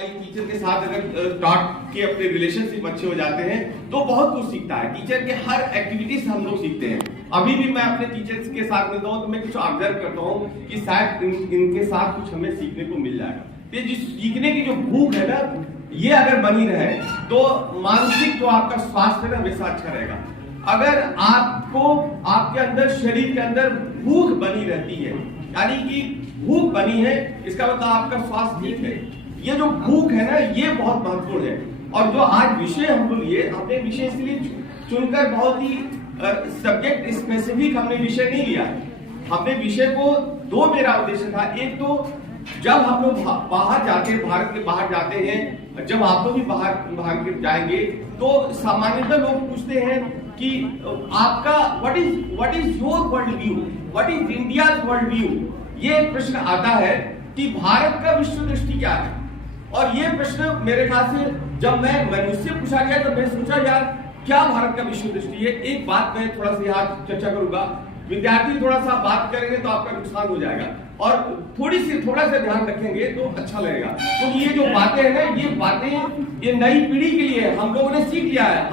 भाई टीचर के साथ अगर टॉट के अपने रिलेशनशिप अच्छे हो जाते हैं तो बहुत कुछ सीखता है। टीचर के हर एक्टिविटी से हम लोग सीखते हैं। अभी भी मैं अपने टीचर्स के साथ मिलता हूँ तो मैं कुछ ऑब्जर्व करता हूँ कि शायद इनके साथ कुछ हमें सीखने को मिल जाएगा। ये जिस सीखने की जो भूख है ना, ये अगर बनी रहे तो मानसिक जो आपका स्वास्थ्य है ना हमेशा अच्छा रहेगा। अगर आपको आपके अंदर शरीर के अंदर भूख बनी रहती है, यानी कि भूख बनी है, इसका मतलब आपका स्वास्थ्य ठीक है। ये जो भूख है ना, ये बहुत महत्वपूर्ण है। और जो आज विषय हम लोग लिए, हमने विषय इसलिए चुनकर बहुत ही सब्जेक्ट स्पेसिफिक हमने विषय नहीं लिया है। हमने विषय को दो, मेरा उद्देश्य था। एक तो जब हम लोग बाहर जाते हैं, भारत के बाहर जाते हैं, जब आप लोग भी बाहर जाएंगे तो सामान्यतः लोग पूछते हैं कि आपका what is your world view, what is India's world view. ये एक प्रश्न आता है कि भारत का विश्व दृष्टि क्या है। और ये प्रश्न मेरे ख्याल से जब मैं मुझसे पूछा गया तो मैं सोचा यार क्या भारत का विश्व दृष्टि है। एक बात मैं थोड़ा सा यहाँ चर्चा करूंगा, विद्यार्थी थोड़ा सा बात करेंगे तो आपका नुकसान हो जाएगा और थोड़ा सा ध्यान रखेंगे तो अच्छा लगेगा। तो ये जो बातें हैं ना, ये बातें ये नई पीढ़ी के लिए हम लोगों ने सीख लिया है।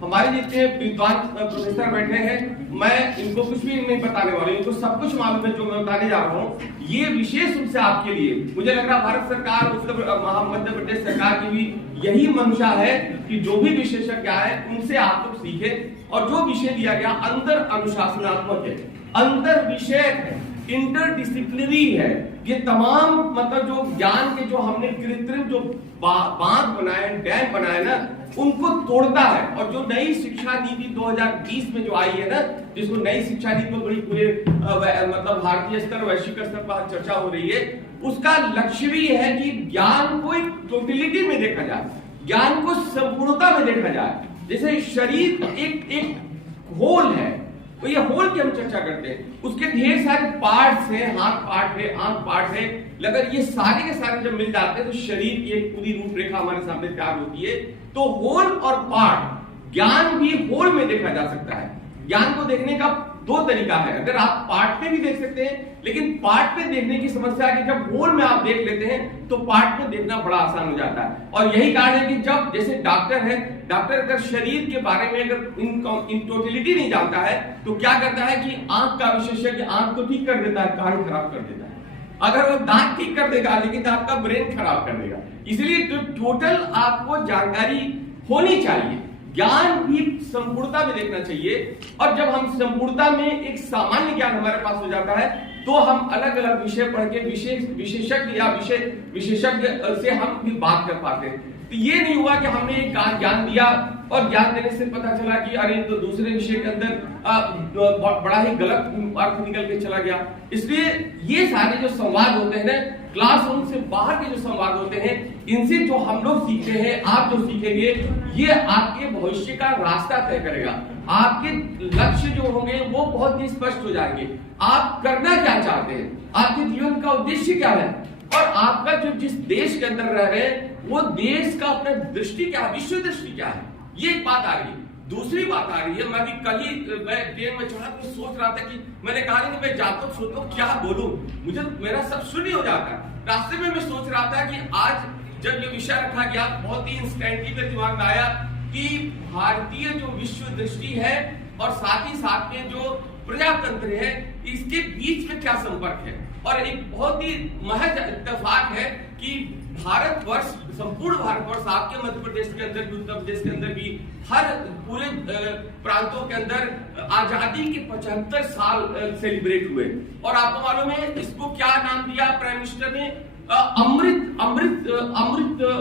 हमारे जितने विद्वान प्रोफेसर बैठे हैं, मैं इनको कुछ भी नहीं बताने वाला, इनको सब कुछ मालूम है जो मैं बताने जा रहा हूँ। ये विशेष रूप से आपके लिए, मुझे लग रहा भारत सरकार, मध्य प्रदेश सरकार की भी यही मंशा है कि जो भी विशेषज्ञ है उनसे आप लोग सीखें। और जो विषय दिया गया अंतर अनुशासनात्मक है, अंतर विषय है, इंटरडिसिप्लिनरी है। ये तमाम मतलब जो ज्ञान के जो हमने कृत्रिम जो बांध बनाए, डैम बनाए ना, उनको तोड़ता है। और जो नई शिक्षा नीति 2020 में जो आई है ना, जिसको नई शिक्षा नीति में बड़ी पूरे मतलब भारतीय स्तर, वैश्विक स्तर पर चर्चा हो रही है, उसका लक्ष्य भी है कि ज्ञान को एक टोटलिटी में देखा जाए, ज्ञान को संपूर्णता में देखा जाए। जैसे शरीर एक होल है, तो ये होल की हम चर्चा करते हैं, उसके ढेर सारे पार्ट्स हैं, हाथ पार्ट है, आंख पार्ट है। अगर ये सारे के सारे जब मिल जाते हैं तो शरीर की एक पूरी रूपरेखा हमारे सामने तैयार होती है। तो होल और पार्ट, ज्ञान भी होल में देखा जा सकता है। ज्ञान को देखने का दो तरीका है। अगर आप पार्ट में भी देख सकते हैं, लेकिन पार्ट में देखने की समस्या है कि जब होल में आप देख लेते हैं तो पार्ट में देखना बड़ा आसान हो जाता है। और यही कारण है कि जब जैसे डॉक्टर है, डॉक्टर अगर शरीर के बारे में अगर इन टोटलिटी नहीं जानता है तो क्या करता है कि आंख का विशेषज्ञ आंख को ठीक कर देता है, कान खराब कर देता है। अगर वो दांत ठीक कर देगा लेकिन आपका ब्रेन खराब कर देगा। इसलिए तो टोटल आपको जानकारी होनी चाहिए, ज्ञान भी संपूर्णता में देखना चाहिए। और जब हम संपूर्णता में एक सामान्य ज्ञान हमारे पास हो जाता है तो हम अलग अलग विषय पढ़ के विशेषज्ञ या विशेषज्ञ से हम भी बात कर पाते हैं। तो ये नहीं हुआ कि हमने एक ज्ञान दिया और ज्ञान देने से पता चला कि अरे तो दूसरे विषय के अंदर बड़ा ही गलत अर्थ निकल के चला गया। इसलिए ये सारे जो संवाद होते हैं ना, क्लासरूम से बाहर के जो संवाद होते हैं, इनसे जो हम लोग सीखते हैं, आप जो सीखेंगे, ये आपके भविष्य का रास्ता तय करेगा। आपके लक्ष्य जो होंगे वो बहुत ही स्पष्ट हो जाएंगे। आप करना क्या चाहते हैं, आपके जीवन का उद्देश्य क्या है, और आपका जो जिस देश के अंदर रह रहे हैं वो देश का अपना दृष्टि क्या है, विश्व दृष्टि क्या है, ये एक बात आ रही है। दूसरी बात आ रही है, मैं भी कल ही ट्रेन में चढ़ा तो सोच रहा था कि मैंने कहा कि मैं जाता हूँ, सोचता हूँ क्या बोलूं, मुझे मेरा सब शून्य हो जाता है। रास्ते में मैं सोच रहा था कि आज जब ये विषय रखा गया, बहुत ही इंस्टेंटली मेरे दिमाग में आया कि भारतीय जो विश्व दृष्टि है और साथ ही साथ में जो प्रजातंत्र है, इसके बीच में क्या संपर्क है। और एक बहुत ही महज इत्तेफाक है कि भारतवर्ष, संपूर्ण भारतवर्ष, आपके मध्य प्रदेश के अंदर भी, उत्तर प्रदेश के अंदर भी, हर पूरे प्रांतों के अंदर आजादी के 75 साल सेलिब्रेट हुए। और आपको मालूम है इसको क्या नाम दिया प्राइम मिनिस्टर ने, अमृत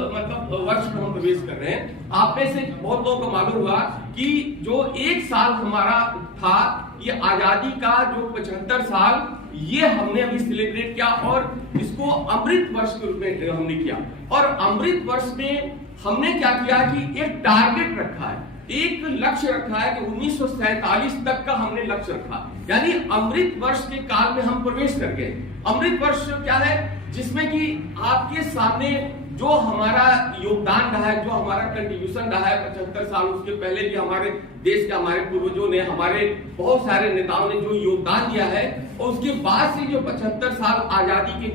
मतलब वर्ष में हम प्रवेश कर रहे हैं। आप में से बहुत लोगों को मालूम हुआ कि जो एक साल हमारा था, ये आजादी का जो 75 साल, ये हमने अभी सेलिब्रेट किया और इसको अमृत वर्ष के रूप में हमने किया। और अमृत वर्ष में हमने क्या किया कि एक टारगेट रखा है, एक लक्ष्य रखा है कि 1947 तक का हमने लक्ष्य रखा, यानी अमृत वर्ष के काल में हम प्रवेश कर गए। अमृत वर्ष क्या है, जिसमें कि आपके सामने जो हमारा योगदान रहा है, जो हमारा कंट्रीब्यूशन रहा है 75 साल, उसके पहले भी हमारे देश के हमारे पूर्वजों ने, हमारे बहुत सारे नेताओं ने जो योगदान दिया है, और उसके बाद से जो 75 साल आजादी के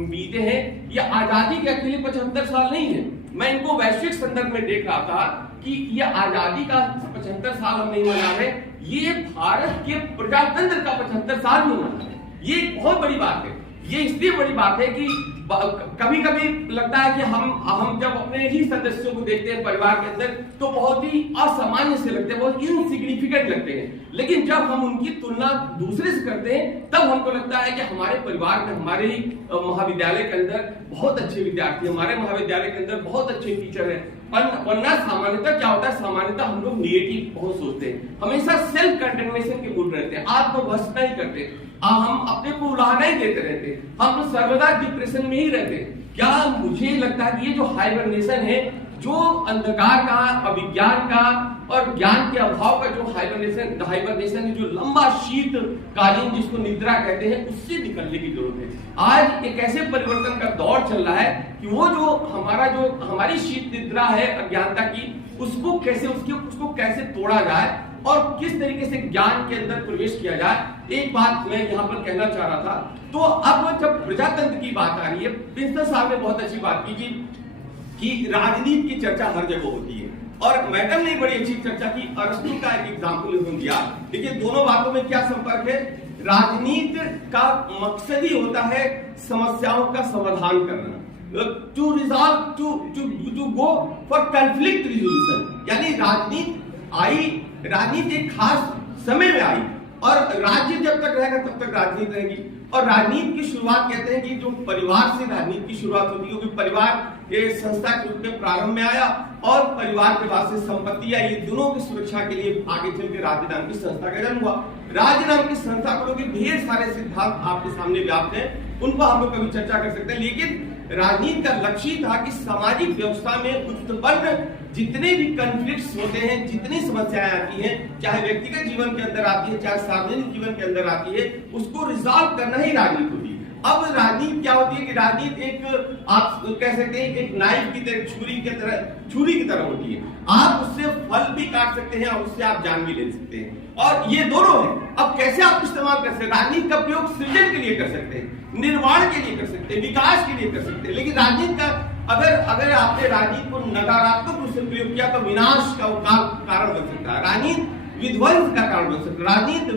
बीते हैं, ये आजादी के अकेले 75 साल नहीं है। मैं इनको वैश्विक संदर्भ में देख रहा था कि ये आजादी का 75 साल हम नहीं मना रहे, ये भारत के प्रजातंत्र का 75 साल नहीं मना रहे। ये एक बहुत बड़ी बात है। ये इसलिए बड़ी बात है कि कभी कभी लगता है कि हम जब अपने ही सदस्यों को देखते हैं परिवार के अंदर तो बहुत ही असामान्य से लगते हैं, बहुत इनसिग्निफिकेंट लगते हैं। लेकिन जब हम उनकी तुलना दूसरे से करते हैं तब हमको लगता है कि हमारे परिवार में, हमारे ही महाविद्यालय के अंदर बहुत अच्छे विद्यार्थी, हमारे महाविद्यालय के अंदर बहुत अच्छे टीचर हैं। वरना सामान्यतः क्या होता है, सामान्यतः हम लोग निगेटिव बहुत सोचते हैं, हमेशा सेल्फ कंडेमनेशन के मूड रहते हैं, आत्मभस्म नहीं करते, हम अपने को उलाहना ही देते रहते, हम तो सर्वदा डिप्रेशन में ही रहते। क्या मुझे लगता है कि ये जो हाइबरनेशन है, जो अंधकार का, अविज्ञान का और ज्ञान के अभाव का जो हाइबरनेशन है, जो लंबा शीत कालीन जिसको निद्रा कहते हैं, उससे निकलने की जरूरत है। आज एक ऐसे परिवर्तन का दौर चल रहा है कि वो जो हमारी शीत निद्रा है अज्ञानता की, उसको कैसे तोड़ा जाए और किस तरीके से ज्ञान के अंदर प्रवेश किया जाए। एक बात मैं यहाँ पर कहना चाह रहा था। तो अब जब प्रजातंत्र की बात आ रही है, प्रिंसिपल साहब ने बहुत अच्छी बात की कि राजनीति की चर्चा हर जगह होती है, और मैडम ने बड़ी अच्छी चर्चा की। अरस्तु का एक एग्जाम्पल उन्होंने दिया। देखिए दोनों बातों में क्या संपर्क है। राजनीति का मकसद ही होता है समस्याओं का समाधान करना, to resolve, to go for conflict resolution. यानी राजनीति एक खास समय में आई, और राज्य जब तक रहेगा तब तक राजनीति रहेगी। और राजनीति की शुरुआत कहते हैं कि जो परिवार से राजनीति की शुरुआत होती है, क्योंकि परिवार एक संस्था के रूप में प्रारंभ में आया और परिवार के बाद से संपत्ति आई। ये दोनों की सुरक्षा के लिए आगे चल के राज्य नाम की संस्था का जन्म हुआ। राज्य नाम की संस्था को ढेर सारे सिद्धांत आपके सामने व्याप्त हैं, उनको हम लोग कभी चर्चा कर सकते हैं। लेकिन राजनीति का लक्ष्य था कि सामाजिक व्यवस्था में उत्पन्न जितने भी कॉन्फ्लिक्ट्स होते हैं, जितनी समस्याएं आती हैं, चाहे व्यक्तिगत जीवन के अंदर आती है, चाहे सार्वजनिक जीवन के अंदर आती है, उसको रिजॉल्व करना ही राजनीति होती है। अब राजनीति क्या होती है कि राजनीति एक, आप कह सकते हैं एक नाइफ की तरह, छुरी की तरह होती है। आप उससे फल भी काट सकते हैं और उससे आप जान भी ले सकते हैं, और ये दोनों है। अब कैसे आप इस्तेमाल कर सकते हैं? राजनीति का प्रयोग सृजन के लिए कर सकते हैं, निर्माण के लिए कर सकते हैं, विकास के लिए कर सकते हैं। लेकिन राजनीति का अगर आपने राजनीति को नकारात्मक रूप से प्रयोग किया तो विनाश का कारण बन सकता है, राजनीति विध्वंस का कारण बन सकता है। राजनीति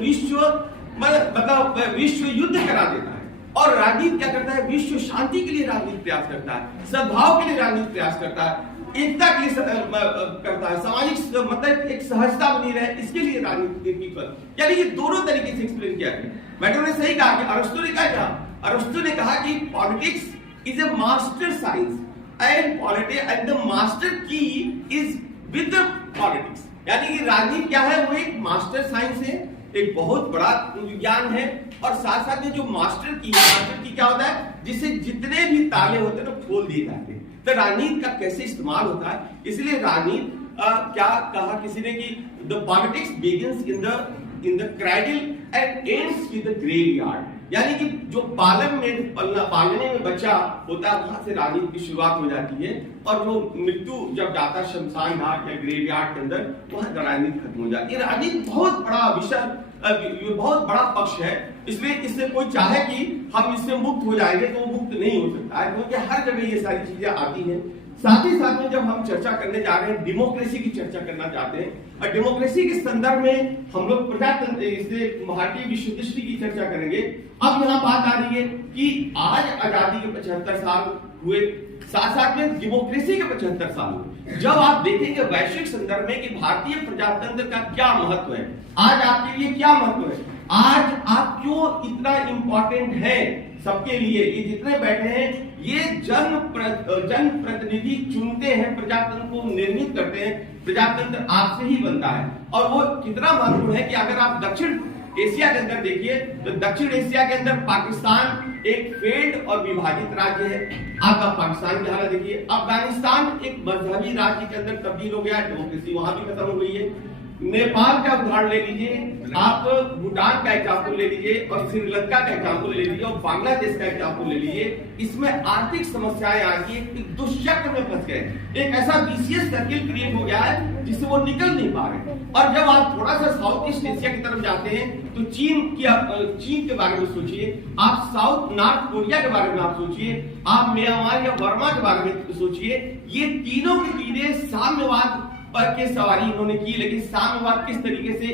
विश्व युद्ध करा देता है, और राजनीति क्या करता है? विश्व शांति के लिए राजनीति प्रयास करता है, सद्भाव के लिए राजनीति प्रयास करता है, एकता के लिए करता है, सामाजिक मतलब एक सहजता बनी रहे, इसके लिए राजनीति पर। यानी ये दोनों तरीके से एक्सप्लेन किया है। मैडम ने सही कहा कि अरस्तु ने कहा, अरस्तु ने कहा कि politics is a master science and the master की इज विद द पॉलिटिक्स। यानी कि राजनीति क्या है? वो एक मास्टर साइंस है, एक बहुत बड़ा विज्ञान है, और साथ साथ में जो मास्टर की क्या होता है? जिससे जितने भी ताले होते हैं ना खोल दिए जाते हैं। तो राजनीति का कैसे इस्तेमाल होता है, इसलिए राजनीति क्या कहा किसी ने कि the politics begins in the cradle and ends with the graveyard. यानी कि जो पालने में बच्चा होता है, वहां से राजनीति की शुरुआत हो जाती है, और वो मृत्यु जब जाता है शमशान घाट या ग्रेवयार्ड के अंदर, वहां राजनीति खत्म हो जाती है। राजनीति बहुत बड़ा विषय, बहुत बड़ा पक्ष है, इसलिए इससे कोई चाहे कि हम इससे मुक्त हो जाएंगे तो वो मुक्त नहीं हो सकता है, क्योंकि हर जगह ये सारी चीजें आती हैं। साथ ही साथ में जब हम चर्चा करने जा रहे हैं, डेमोक्रेसी की चर्चा करना चाहते हैं, और डेमोक्रेसी के संदर्भ में हम लोग प्रजातंत्र, इससे भारतीय विश्व दृष्टि की चर्चा करेंगे। अब यहाँ बात आ रही है कि आज आजादी के 75 साल हुए, साथ साथ में डेमोक्रेसी के 75 साल हुए। जब आप देखेंगे वैश्विक संदर्भ में कि भारतीय प्रजातंत्र का क्या महत्व है, आज आपके लिए क्या महत्व है, आज आप क्यों इतना इंपॉर्टेंट है सबके लिए, ये जितने बैठे हैं, ये जन प्रतिनिधि चुनते हैं, प्रजातंत्र को निर्मित करते हैं, प्रजातंत्र आपसे ही बनता है। और वो कितना महत्वपूर्ण है कि अगर आप दक्षिण एशिया के अंदर देखिए, तो दक्षिण एशिया के अंदर पाकिस्तान एक फेल्ड और विभाजित राज्य है। आपका पाकिस्तान की हालत देखिए। अफगानिस्तान एक मजहबी राज्य के अंदर तब्दील हो गया, डेमोक्रेसी वहां भी खत्म हो गई है। नेपाल का उदाहरण ले लीजिए, आप भूटान का एग्जाम्पल ले लीजिए, और श्रीलंका का एग्जाम्पल ले लीजिए, और बांग्लादेश का एग्जाम्पल ले लीजिए। इसमें आर्थिक समस्याएं आ गई, एक दुष्चक्र में फंस गए, एक ऐसा विशियस सर्किल क्रिएट हो गया है जिससे वो निकल नहीं पा रहे। और जब आप थोड़ा सा साउथ ईस्ट एशिया की तरफ जाते हैं तो चीन के बारे में सोचिए, आप साउथ नॉर्थ कोरिया के बारे में आप सोचिए, आप म्यांमार या वर्मा के बारे में सोचिए। ये तीनों के तीनों साम्यवाद पर के सवारी इन्होंने की, लेकिन साम्यवाद किस तरीके से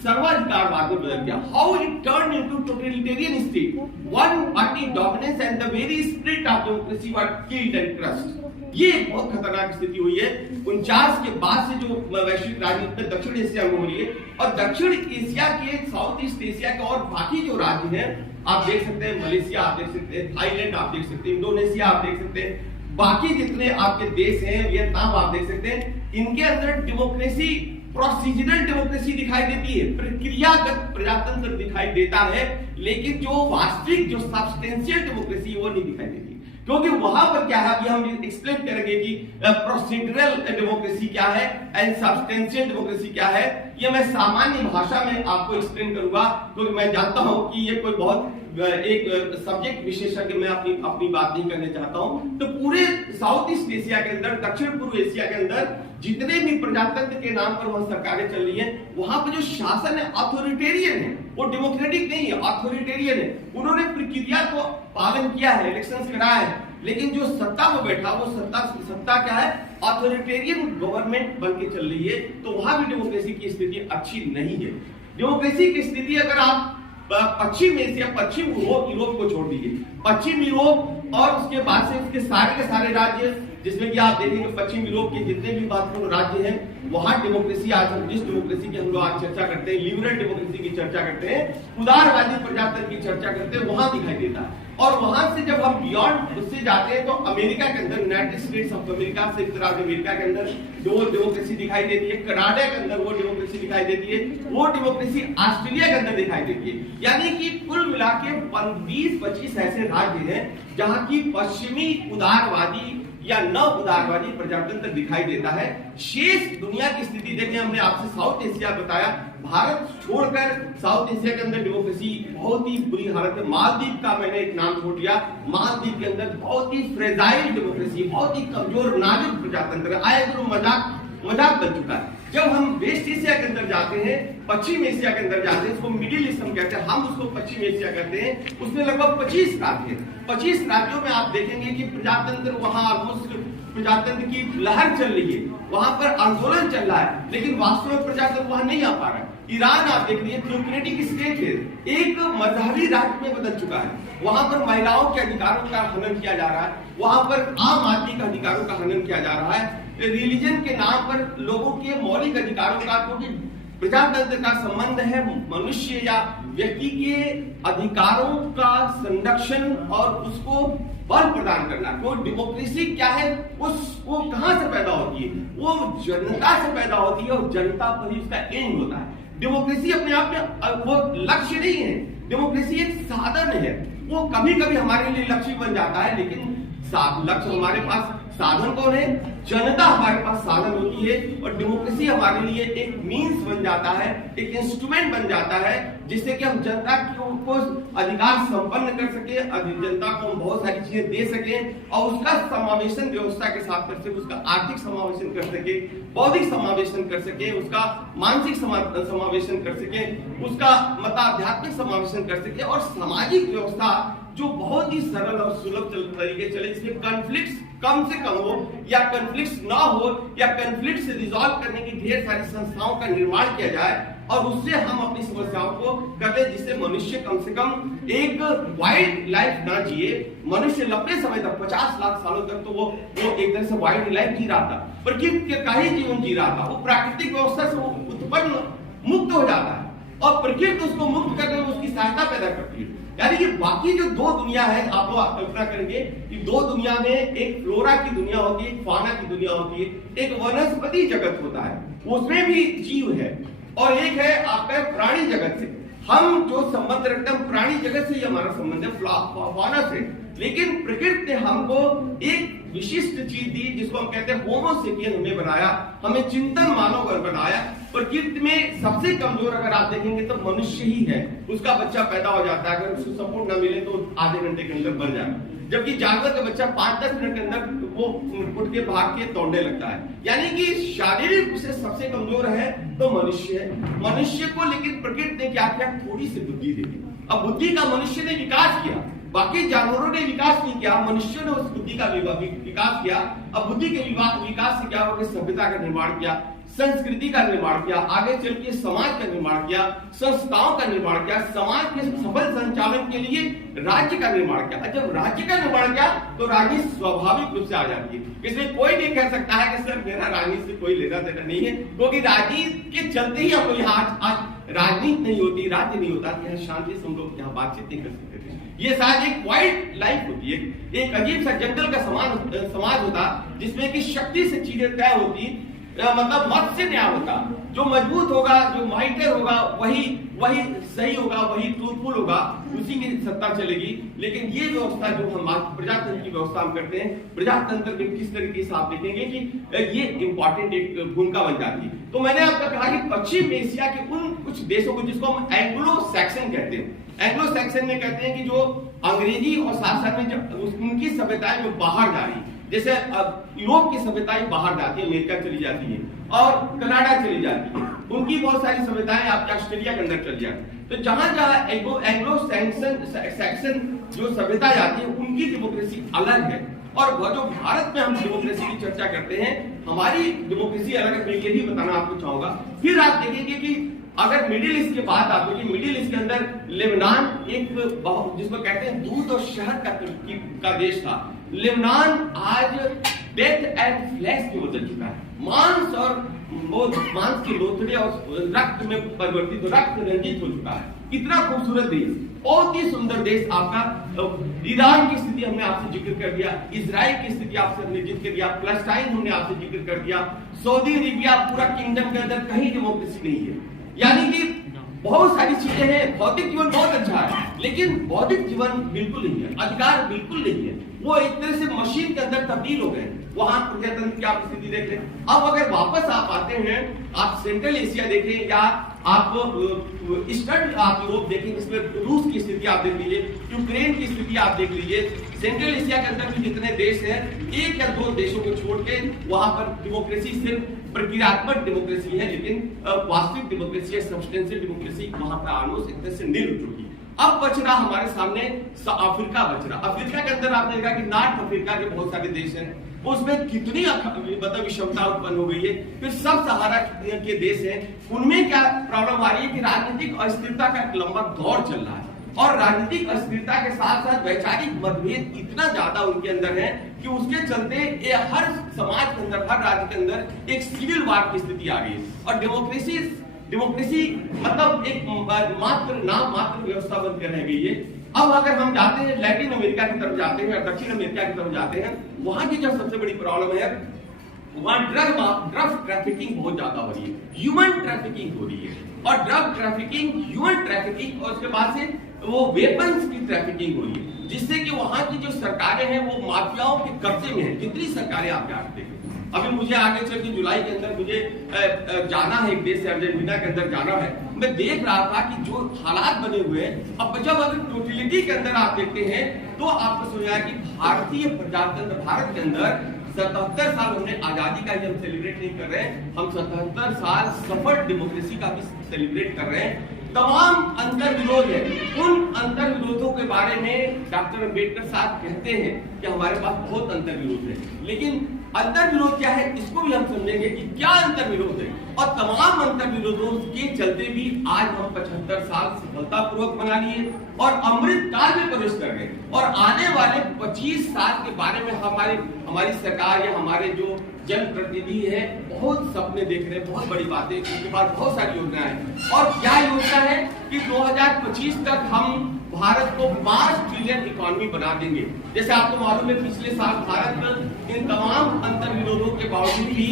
सर्वाधिकारवाद में बदल गया। How it turn into totalitarian state, one party dominance and the very spirit of democracy were killed and crushed. ये बहुत खतरनाक स्थिति हुई है 49 के बाद से जो वैश्विक राजनीति में दक्षिण एशिया में हो रही है। और दक्षिण एशिया के, साउथ ईस्ट एशिया के और बाकी जो राज्य हैं, आप देख सकते हैं मलेशिया, आप देख सकते हैं थाईलैंड, आप देख सकते हैं इंडोनेशिया, आप देख सकते हैं बाकी जितने आपके देश हैं, वियतनाम आप देख सकते हैं, इनके अंदर डेमोक्रेसी, प्रोसीजरल डेमोक्रेसी दिखाई देती है, प्रक्रियागत प्रजातंत्र दिखाई देता है, लेकिन जो वास्तविक, जो सब्सटेंशियल डेमोक्रेसी वो नहीं दिखाई देती। क्योंकि वहां पर क्या है, अभी हम एक्सप्लेन करेंगे कि प्रोसीजरल डेमोक्रेसी क्या है एंड सब्सटेंशियल डेमोक्रेसी क्या है। ये मैं सामान्य भाषा में आपको एक्सप्लेन करूंगा, क्योंकि मैं जानता हूं कि ये कोई बहुत एक सब्जेक्ट विशेषज्ञ मैं अपनी बात नहीं करने चाहता हूं। तो पूरे साउथ ईस्ट एशिया के अंदर, दक्षिण पूर्व एशिया के अंदर जितने भी प्रजातंत्र के नाम पर वहां सरकारें चल रही हैं, वहां पर जो शासन है ऑथोरिटेरियन है, वो डेमोक्रेटिक नहीं है, ऑथोरिटेरियन है। उन्होंने प्रक्रिया को पालन किया है, इलेक्शंस कराया है, लेकिन जो सत्ता में बैठा वो सत्ता क्या है, ऑथोरिटेरियन गवर्नमेंट बन के चल रही है। तो वहां भी डेमोक्रेसी की स्थिति अच्छी नहीं है। डेमोक्रेसी की स्थिति अगर आप पश्चिम एशिया, पश्चिम यूरोप को छोड़ दीजिए, पश्चिम यूरोप और उसके बाद से उसके सारे के सारे राज्य, जिसमें कि आप देखेंगे पश्चिम यूरोप के जितने भी महत्वपूर्ण राज्य हैं, वहां डेमोक्रेसी, आज हम जिस डेमोक्रेसी की हम लोग आज चर्चा करते हैं, लिबरल डेमोक्रेसी की चर्चा करते हैं, उदारवादी प्रजातंत्र की चर्चा करते हैं, वहां दिखाई देता है। और वहां से जब हम बियॉन्ड उससे जाते हैं तो अमेरिका के अंदर, यूनाइटेड स्टेट्स ऑफ अमेरिका, संयुक्त राज्य अमेरिका के अंदर जो डेमोक्रेसी दिखाई देती है, कनाडा के अंदर वो डेमोक्रेसी दिखाई देती है, वो डेमोक्रेसी ऑस्ट्रेलिया के अंदर दिखाई देती है। यानी कि कुल मिला के 20-25 ऐसे राज्य हैं जहां की पश्चिमी उदारवादी या न उदारवादी प्रजातंत्र दिखाई देता है। शेष दुनिया की स्थिति देखिए, हमने आपसे साउथ एशिया बताया, भारत छोड़कर साउथ एशिया के अंदर डेमोक्रेसी बहुत ही बुरी हालत है। मालदीव का मैंने एक नाम छोड़ दिया, मालदीव के अंदर बहुत ही फ्रेजाइल डेमोक्रेसी, बहुत ही कमजोर नाजुक प्रजातंत्र आए, मजाक बन चुका है। जब हम वेस्ट एशिया के अंदर जाते हैं, पश्चिम एशिया के अंदर जाते हैं, इसको मिडिल ईस्ट हम कहते हैं, हम उसको पश्चिम एशिया कहते हैं, उसमें लगभग 25 राज्य हैं। 25 राज्यों में आप देखेंगे कि प्रजातंत्र वहां ऑलमोस्ट प्रजातंत्र की लहर चल रही है, वहां पर आंदोलन चल रहा है, लेकिन वास्तव में प्रजातंत्र वहां नहीं आ पा रहा है। ईरान आप देख लीजिए, थ्योक्रेटिक स्टेट है, एक मजहबी राष्ट्र में बदल चुका है। वहां पर महिलाओं के अधिकारों का हनन किया जा रहा है, वहां पर आम आदमी के अधिकारों का हनन किया जा रहा है, रिलीजन के नाम पर लोगों के मौलिक अधिकारों का, क्योंकि प्रजातंत्र का संबंध है मनुष्य या व्यक्ति के अधिकारों का संरक्षण और उसको बल प्रदान करना। तो डेमोक्रेसी क्या है, वो कहां से पैदा होती है, वो जनता से पैदा होती है, और जनता पर ही उसका एंड होता है। डेमोक्रेसी अपने आप में वो लक्ष्य नहीं है, डेमोक्रेसी एक साधन है। वो कभी कभी हमारे लिए लक्ष्य बन जाता है, लेकिन लक्ष्य हमारे पास, साधन कौन है, जनता हमारे पास साधन होती है। और डेमोक्रेसी हमारे लिए एक मीन्स बन जाता है, एक इंस्ट्रूमेंट बन जाता है, जिससे कि हम जनता को अधिकार संपन्न कर सके, जनता को हम बहुत सारी चीजें दे सके, और उसका समावेशन व्यवस्था के साथ कर सके, उसका आर्थिक समावेशन कर सके, बौद्धिक समावेशन कर सके, उसका मानसिक समावेशन कर सके, उसका आध्यात्मिक समावेशन कर सके, और सामाजिक व्यवस्था जो बहुत ही सरल और सुलभ तरीके चले, जिसमें कॉन्फ्लिक्ट्स कम से कम हो, या कॉन्फ्लिक्ट्स ना हो, या कॉन्फ्लिक्ट से रिजॉल्व करने की ढेर सारी संस्थाओं का निर्माण किया जाए, और उससे हम अपनी समस्याओं को कर ले, जिससे मनुष्य कम से कम एक वाइल्ड लाइफ ना जिए। मनुष्य लंबे समय तक, 50 लाख सालों तक तो वो एक तरह से वाइल्ड लाइफ जी रहा था, प्रकृति का ही जीवन जी रहा था, वो प्राकृतिक व्यवस्था से उत्पन्न मुक्त हो जाता है, और प्रकृति उसको मुक्त करने में उसकी सहायता पैदा करती है। यानी कि बाकी जो दो दुनिया है, आप लोग कल्पना करेंगे कि दो दुनिया में एक फ्लोरा की दुनिया होती है, एक फाना की दुनिया होती है, एक वनस्पति जगत होता है, उसमें भी जीव है, और एक है आपका प्राणी जगत से। हम जो संबंध रखते हैं प्राणी जगत से ही हमारा संबंध है, फाना से, लेकिन प्रकृति ने हमको एक विशिष्ट चीज दी जिसको हम कहते हैं होमो सेपियन हमें बनाया, हमें चिंतन मानव बनाया। प्रकृति में सबसे कमजोर अगर आप देखेंगे तो मनुष्य ही है। उसका बच्चा पैदा हो जाता है, अगर उसको सपोर्ट न मिले तो आधे घंटे के अंदर मर जाएगा, जबकि जानवर का बच्चा 5-10 मिनट के अंदर वो उठ के भाग के दौड़ने लगता है। यानी कि शारीरिक रूप से सबसे कमजोर है तो मनुष्य है। मनुष्य को लेकिन प्रकृति ने क्या किया, थोड़ी सी बुद्धि दे दी। अब बुद्धि का मनुष्य ने विकास किया, बाकी जानवरों ने विकास नहीं किया, मनुष्य ने उस बुद्धि का विकास किया। अब बुद्धि के विकास से क्या हो गया, सभ्यता का निर्माण किया, संस्कृति का निर्माण किया, आगे चल के समाज का निर्माण किया, संस्थाओं का निर्माण किया, समाज के सफल संचालन के लिए राज्य का निर्माण किया। जब राज्य का निर्माण किया तो राजनीति स्वाभाविक रूप से आ जाती है। इसलिए कोई नहीं कह सकता है कि सर मेरा राजनीति से कोई लेना देना नहीं है, क्योंकि राजनीति के चलते ही हम लोग यहाँ आज राजनीति नहीं होती, राज्य नहीं होता, यहाँ शांति से हम लोग यहाँ बातचीत नहीं कर सकते थे। ये शायद एक वाइल्ड लाइफ होती है, एक अजीब सा जंगल का समाज होता जिसमें कि शक्ति से चीजें तय होती, मतलब मत से न्याय होता। जो मजबूत होगा, जो माइटर होगा, वही सही होगा, वही ट्रूथफुल होगा, उसी की सत्ता चलेगी। लेकिन ये व्यवस्था जो हम प्रजातंत्र की व्यवस्था हम करते हैं, प्रजातंत्र में किस तरीके से आप देखेंगे कि ये इंपॉर्टेंट एक भूमिका बन जाती है। तो मैंने आपको कहा कि पश्चिम एशिया के उन कुछ देशों को जिसको हम एंग्लो सैक्सन कहते हैं, एंग्लो सैक्सन में कहते हैं कि जो अंग्रेजी और साथ साथ में उनकी सभ्यताएं जो बाहर जा रही, जैसे यूरोप की सभ्यताएं बाहर जाती है, अमेरिका चली जाती है और कनाडा चली जाती है, उनकी बहुत सारी सभ्यताएं आपके ऑस्ट्रेलिया के अंदर चली जाती है। तो जहां जहां एंग्लो सैक्सन जो सभ्यता जाती है उनकी डेमोक्रेसी अलग है। और वह जो भारत में हम डेमोक्रेसी की चर्चा करते हैं, हमारी डेमोक्रेसी अलग है। मैं ये भी बताना आपको चाहूंगा। फिर आप देखेंगे कि अगर मिडिल ईस्ट की बात आती है, मिडिल ईस्ट के अंदर लेबनान एक जिसको कहते हैं दूध और शहद का देश था। लेबनान आज डेथ एंड फ्लैश में बदल चुका है, मांस की लोथड़े और रक्त में परिवर्तित, रक्त रंजित हो चुका है। कितना खूबसूरत देश, बहुत ही सुंदर देश आपका। ईरान की स्थिति हमने आपसे जिक्र कर दिया, इजराइल की स्थिति आपसे हमने जिक्र किया, पैलेस्टाइन हमने आपसे जिक्र कर दिया, सऊदी अरेबिया पूरा किंगडम के अंदर कहीं डेमोक्रेसी नहीं है। यानी कि बहुत सारी चीजें हैं। भौतिक जीवन बहुत अच्छा है, लेकिन बौद्धिक जीवन बिल्कुल नहीं है, अधिकार बिल्कुल नहीं है। वो एक तरह से मशीन के अंदर तब्दील हो गए। वहां प्रजातंत्र की आप स्थिति देख लें। अब अगर वापस आप आते हैं, आप सेंट्रल एशिया देखें या आप ईस्टर्न आप यूरोप देखें, जिसमें रूस की स्थिति आप देख लीजिए, यूक्रेन की स्थिति आप देख लीजिए। सेंट्रल एशिया के अंदर भी जितने देश हैं, 1 या 2 देशों को छोड़ के वहां पर डेमोक्रेसी सिर्फ प्रक्रियात्मक डेमोक्रेसी है, लेकिन वास्तविक डेमोक्रेसी है, सब्सटेंशियल डेमोक्रेसी वहां पर ऑलमोस्ट एक तरह से नील हो चुकी है। अब बच रहा हमारे सामने अफ्रीका बच रहा। अफ्रीका के अंदर आपने देखा कि नॉर्थ अफ्रीका के बहुत सारे देश हैं, उसमें कितनी मतलब विषमता उत्पन्न हो गई है। फिर सब सहारा के देश हैं, उनमें क्या प्रॉब्लम आ रही है कि राजनीतिक अस्थिरता का एक लंबा दौर चल रहा है, और राजनीतिक अस्थिरता के साथ साथ वैचारिक मतभेद इतना ज्यादा उनके अंदर है कि उसके चलते हर समाज के अंदर, हर राज्य के अंदर एक सिविल वार की स्थिति आ गई है। और डेमोक्रेसी मतलब एक नाम मात्र व्यवस्था बनकर रह गई है। अब अगर हम जाते हैं लैटिन अमेरिका की तरफ जाते हैं, दक्षिण अमेरिका की तरफ जाते हैं, वहां की जो सबसे बड़ी प्रॉब्लम है, वहां ड्रग ट्रैफिकिंग बहुत ज्यादा हो रही है, ह्यूमन ट्रैफिकिंग हो रही है। और ड्रग ट्रैफिकिंग, ह्यूमन ट्रैफिकिंग और उसके बाद से वो वेपन्स की ट्रैफिकिंग हो रही है, जिससे कि वहां की जो सरकारें हैं वो माफियाओं के कब्जे में है। जितनी सरकारें आप जानते हैं, अभी मुझे आगे चल के जुलाई के अंदर मुझे जाना है एक देश, अर्जेंटीना के अंदर जाना है। मैं देख रहा था कि जो हालात बने हुए हैं, अब जब अगर टोटलिटी के अंदर आप देखते हैं तो आपको समझ आया कि भारतीय प्रजातंत्र, भारत के अंदर 77 साल हमने आजादी का ही हम सेलिब्रेट नहीं कर रहे हैं, हम 77 साल सफल डेमोक्रेसी का भी सेलिब्रेट कर रहे हैं। तमाम अंतर विरोध है, उन अंतर विरोधों के बारे में डॉक्टर अम्बेडकर साहब कहते हैं कि हमारे पास बहुत अंतर विरोध है, लेकिन अंतर विरोध क्या है इसको भी हम समझेंगे कि क्या अंतर विरोध है। और तमाम अंतर विरोधों के चलते भी आज हम 75 साल सफलतापूर्वक बना लिए और अमृत काल में प्रवेश कर गए, और आने वाले 25 साल के बारे में हमारी सरकार या हमारे जो जनप्रतिनिधि है बहुत सपने देख रहे हैं, बहुत बड़ी बातें, उनके पास बहुत सारी योजनाएं हैं। और क्या योजना है कि 2025 तक हम भारत को 5 ट्रिलियन इकोनॉमी बना देंगे। जैसे आपको मालूम है पिछले साल भारत इन तमाम अंतर्विरोधों के बावजूद भी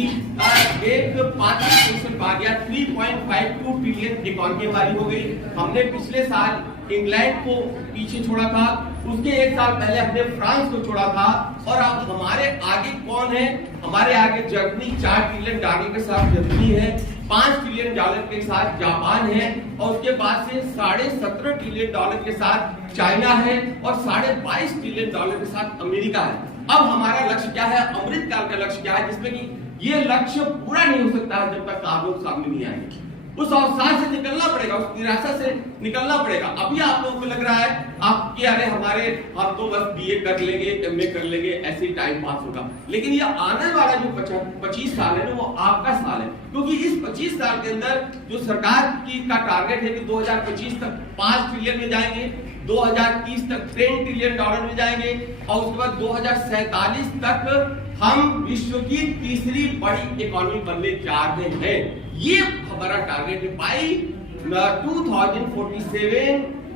एक 5% पा गया, 3.52 ट्रिलियन इकोनॉमी हमारी हो गई। हमने पिछले साल इंग्लैंड को पीछे छोड़ा था, उसके एक साल पहले हमने फ्रांस को छोड़ा था, और अब हमारे आगे कौन है? हमारे आगे जर्मनी 4 ट्रिलियन डॉलर के साथ जर्मनी है, 5 ट्रिलियन डॉलर के साथ जापान है, और उसके बाद से 17.5 ट्रिलियन डॉलर के साथ चाइना है, और 22.5 ट्रिलियन डॉलर के साथ अमेरिका है। अब हमारा लक्ष्य क्या है? अमृतकाल का लक्ष्य क्या है, जिसमें कि ये लक्ष्य पूरा नहीं हो सकता है जब तक आप लोग सामने नहीं आएंगे। उस अवसाद से निकलना पड़ेगा, उस निराशा से निकलना पड़ेगा। अभी आप लोगों को लग रहा है आपके अरे हम तो बस बीए कर लेंगे, एमए कर लेंगे, ऐसे ही टाइम पास होगा। लेकिन ये आने वाला जो 25 साल है ना, वो आपका साल है, क्योंकि इस 25 साल के अंदर जो सरकार का टारगेट है कि 2025 तक 5 ट्रिलियन में जाएंगे, 2030 तक 10 ट्रिलियन डॉलर में जाएंगे, और उसके बाद 2047 तक हम विश्व की तीसरी बड़ी इकोनॉमी बनने जा रहे हैं। ये हमारा टारगेट है। By 2047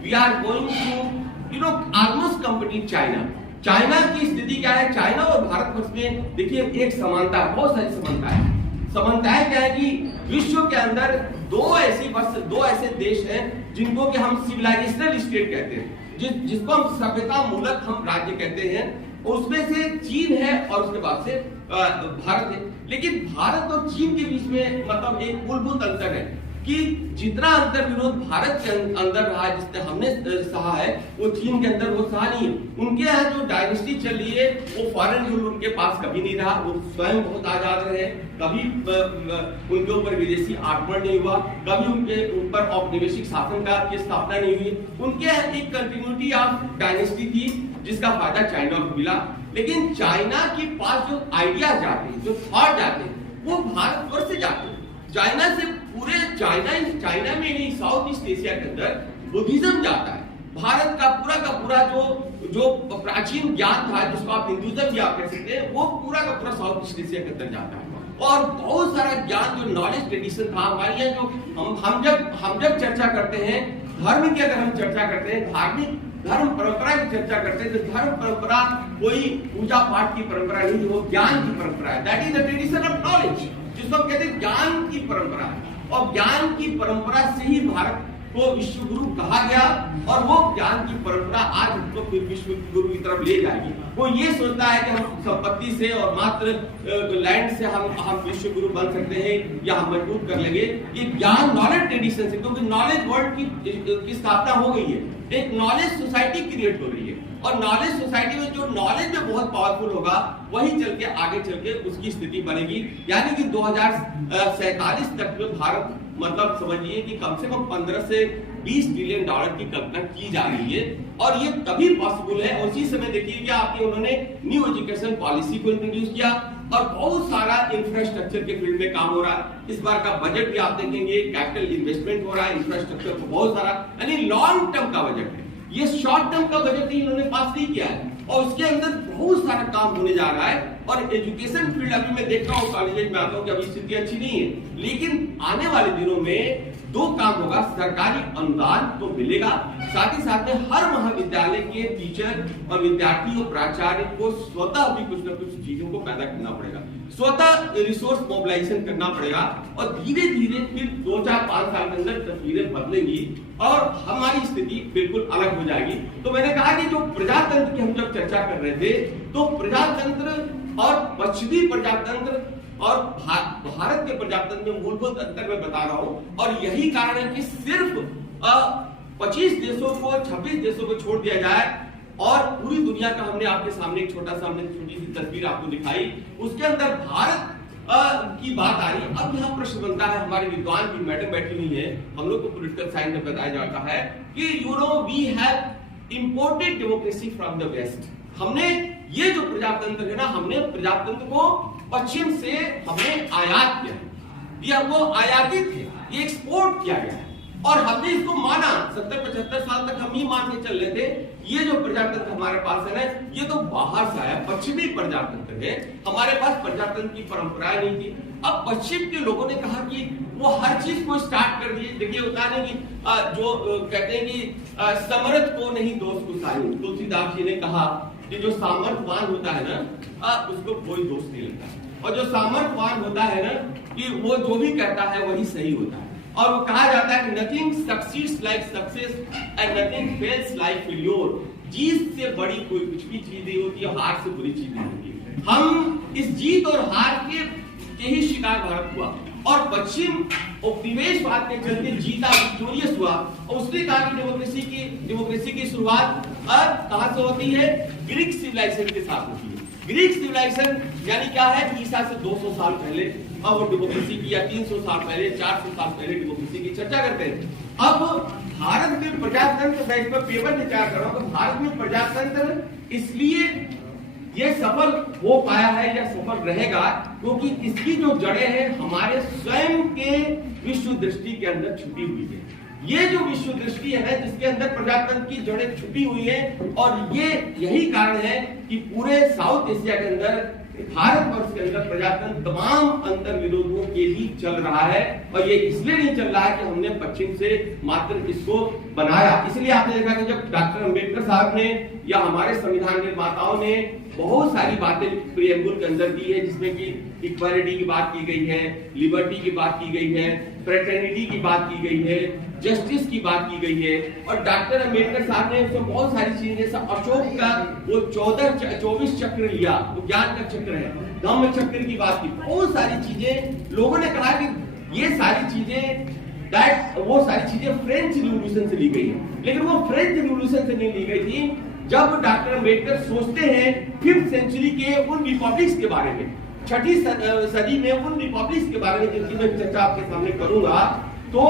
we are going to almost compete China. China की स्थिति क्या है? चाइना और भारतवर्ष में देखिए एक समानता है, बहुत सारी समानता है। समानताएं क्या है कि विश्व के अंदर दो ऐसे देश हैं जिनको कि हम सिविलाइजेशनल स्टेट कहते हैं, जिसको हम सभ्यता मूलक हम राज्य कहते हैं। उसमें से चीन है और उसके बाद से भारत है। लेकिन भारत और चीन के बीच में मतलब एक मूलभूत अंतर है कि जितना अंतर विरोध भारत के अंदर रहा है, जिसने हमने सहा है, वो चीन के अंदर वो सहा नहीं है। उनके यहाँ जो डायनेस्टी चल रही है वो फॉरेन रूल उनके पास कभी नहीं रहा, वो स्वयं बहुत आजाद रहे, कभी उनके ऊपर विदेशी आक्रमण नहीं हुआ, कभी उनके ऊपर औपनिवेशिक शासन की स्थापना नहीं हुई। उनके यहाँ एक कंटिन्यूटी ऑफ डायनेस्टी थी जिसका फायदा चाइना को मिला। लेकिन चाइना के पास जो आइडियाज जाते हैं, जो थॉट जाते हैं, वो भारतवर्ष से जाते हैं। चाइना से पूरे चाइना में ही साउथ ईस्ट एशिया के अंदर बुद्धिज्म जाता है। भारत का पूरा जो प्राचीन ज्ञान था, जिसको आप हिंदुइज्म भी आप कह सकते हैं, वो पूरा का पूरा साउथ ईस्ट एशिया के अंदर जाता है। और बहुत सारा ज्ञान जो नॉलेज ट्रेडिशन था हमारे यहाँ, जो हम जब चर्चा करते हैं धर्म की, अगर हम चर्चा करते हैं धार्मिक धर्म परंपरा की चर्चा करते हैं, तो धर्म परंपरा कोई पूजा पाठ की परंपरा नहीं, वो ज्ञान की परंपरा है। That is the tradition of knowledge, जिसको हम कहते हैं ज्ञान की परंपरा। और ज्ञान की परंपरा से ही भारत को विश्व गुरु कहा गया, और वो ज्ञान की परंपरा आज हमको फिर विश्व गुरु की तरफ ले जाएगी। वो ये सोचता है कि हम संपत्ति से और मात्र लैंड से हम विश्व गुरु बन सकते हैं या हम मजबूत कर लेंगे। ये ज्ञान नॉलेज ट्रेडिशन से, क्योंकि नॉलेज वर्ल्ड की स्थापना हो गई है, एक नॉलेज सोसाइटी क्रिएट हो रही है। और नॉलेज सोसाइटी में जो नॉलेज में बहुत पावरफुल होगा, वही चल के आगे चल के उसकी स्थिति बनेगी। यानी कि 2047 तक में भारत मतलब समझिए कि कम से कम 15 से 20 ट्रिलियन डॉलर की कल्पना की जा रही है, और ये तभी पॉसिबल है। उसी समय देखिए कि आपने उन्होंने न्यू एजुकेशन पॉलिसी को इंट्रोड्यूस किया, और बहुत सारा इंफ्रास्ट्रक्चर के फील्ड में काम हो रहा है। इस बार का बजट भी आप देखेंगे, कैपिटल इन्वेस्टमेंट हो रहा है इंफ्रास्ट्रक्चर को बहुत सारा, यानी लॉन्ग टर्म का बजट है। ये शॉर्ट टर्म का बजट ही इन्होंने पास नहीं किया है, और उसके अंदर बहुत सारा काम होने जा रहा है। और एजुकेशन फील्ड अभी मैं देख रहा हूँ, कॉलेज में आता हूँ कि अभी स्थिति अच्छी नहीं है, लेकिन आने वाले दिनों में दो काम होगा। सरकारी अनुदान तो मिलेगा, साथ ही साथ में हर महाविद्यालय के टीचर और विद्यार्थी और प्राचार्य को स्वतः भी कुछ न कुछ चीजों को पैदा करना पड़ेगा, स्वतः रिसोर्स मोबिलाइजेशन करना पड़ेगा, और धीरे धीरे फिर 2-4-5 साल के अंदर तस्वीरें बदलेंगी और हमारी स्थिति बिल्कुल अलग हो जाएगी। तो मैंने कहा कि जो प्रजातंत्र की हम जब चर्चा कर रहे थे, तो प्रजातंत्र और पश्चिमी प्रजातंत्र और भारत के प्रजातंत्र में मूलभूत अंतर मैं बता रहा हूं। और यही कारण है कि सिर्फ 25 देशों को 26 देशों को छोड़ दिया जाए और पूरी दुनिया का हमने आपके सामने एक छोटी सी तस्वीर आपको दिखाई, उसके अंदर भारत की बात आ रही है। अब यहाँ प्रश्न बनता है, हमारे विद्वान की मैडम बैठी हुई है, हम लोग को पॉलिटिकल साइंस में बताया जाता है कि we have imported democracy from the West. हमने ये जो प्रजातंत्र है ना, हमने प्रजातंत्र को पश्चिम से हमने आयात किया, या वो आयातित है, ये एक्सपोर्ट किया गया है। और हमने इसको माना। 70-75 साल तक हम ही मान के चल रहे थे ये जो प्रजातंत्र हमारे पास है ना, ये तो बाहर से आया, पश्चिमी प्रजातंत्र है, हमारे पास प्रजातंत्र की परंपरा नहीं थी। अब पश्चिम के लोगों ने कहा कि वो हर चीज को स्टार्ट कर दिए। देखिए होता नहीं कि जो कहते हैं कि समर्थ को नहीं दोष को सायूं, तुलसीदास जी ने कहा कि जो सामर्थ्यवान होता है ना उसको कोई दोष नहीं लगता, और जो सामर्थ्यवान होता है ना कि वो जो भी कहता है वही सही होता है। और वो कहा जाता है nothing succeeds like success and nothing fails like failure. जीत से बड़ी कोई कुछ भी चीज नहीं होती है, हार से बुरी चीज नहीं होती। हम इस जीत और हार के ही शिकार भारत हुआ, और पश्चिम उपनिवेशवाद के चलते जीता, विक्टोरियस हुआ, और उसने कहा कि डेमोक्रेसी की शुरुआत अब कहां से होती है? ग्रीक सिविलाइजेशन के साथ होती है। ग्रीक सिविलाइजेशन यानी क्या है? ईसा से 200 साल पहले अब वो डेमोक्रेसी की, या 300 साल पहले, 400 साल पहले डेमोक्रेसी की चर्चा करते हैं। अब भारत में प्रजातंत्र, मैं इस पर पेपर विचार कर रहा हूं, तो भारत में प्रजातंत्र इसलिए ये सफल हो पाया है या सफल रहेगा क्योंकि इसकी जो जड़ें हैं हमारे स्वयं के विश्व दृष्टि के अंदर छुपी हुई है। ये जो विश्व दृष्टि है जिसके अंदर प्रजातंत्र की जड़ें छुपी हुई है, और ये यही कारण है कि पूरे साउथ एशिया के अंदर, भारतवर्ष के अंदर प्रजातंत्र तमाम अंतर विरोधों के लिए चल रहा है। और ये इसलिए नहीं चल रहा है कि हमने पश्चिम से मात्र इसको बनाया। इसलिए आपने देखा कि जब डॉक्टर अंबेडकर साहब ने या हमारे संविधान निर्माताओं ने बहुत सारी बातें प्रीएम्बुल के अंदर दी है, जिसमें कि इक्वालिटी की बात की गई है, लिबर्टी की बात की गई है, फ्रेटर्निटी की बात की गई है, जस्टिस की बात की गई है। और डॉक्टर अंबेडकर साहब ने उसमें बहुत सारी चीजें, जैसे अशोक का वो 24 चक्र लिया, वो ज्ञान का चक्र है, धम्म चक्र की बात की, बहुत सारी चीजें लोगों ने कहा कि ये सारी चीजें वो सारी चीजें फ्रेंच रिवॉल्यूशन से ली गई है। लेकिन वो फ्रेंच रिवॉल्यूशन से नहीं ली गई थी। जब डॉक्टर अंबेडकर सोचते हैं 5th सेंचुरी के उन रिपब्लिक्स के बारे में, 6ठी सदी में उन रिपब्लिक्स के बारे में जिनकी मैं चर्चा आपके सामने करूंगा, तो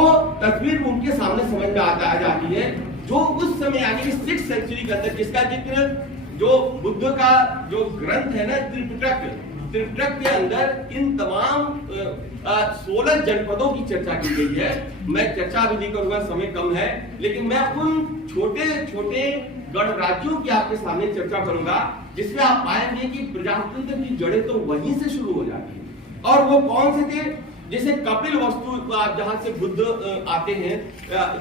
तस्वीर उनके सामने समझ में आ जाती है। जो उस समय यानी कि 6th सेंचुरी के अंदर, जिसका जिक्र जो बुद्ध का जो ग्रंथ है ना त्रिपिटक के अंदर इन तमाम 16 जनपदों की चर्चा की गई है। मैं चर्चा अभी नहीं करूंगा, समय कम है, लेकिन मैं उन छोटे छोटे गणराज्यों की आपके सामने चर्चा करूंगा जिसमें आप पाएंगे कि प्रजातंत्र की जड़ें तो वहीं से शुरू हो जाती है। और वो कौन से थे? जैसे कपिल वस्तु, जहां से बुद्ध आते हैं,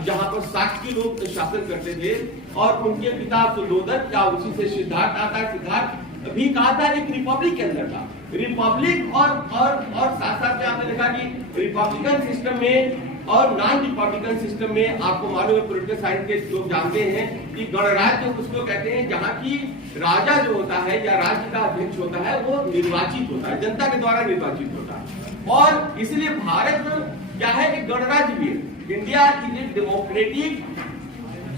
जहां पर शाक्य लोग शासन करते थे, और उनके पिता सुलोधन, क्या उसी से सिद्धार्थ आता है। सिद्धार्थ भी कहा था एक रिपब्लिक के अंदर था, रिपब्लिक और साथ साथ में आपने देखा कि रिपब्लिकन सिस्टम में और नॉन रिपब्लिकन सिस्टम में आपको मालूम है, पॉलिटिकल साइंस के लोग जानते हैं कि गणराज्य उसको कहते हैं जहां की राजा जो होता है या राज्य का अध्यक्ष होता है वो निर्वाचित होता है, जनता के द्वारा निर्वाचित होता है। और इसलिए भारत क्या है कि गणराज्य भी है। India is a democratic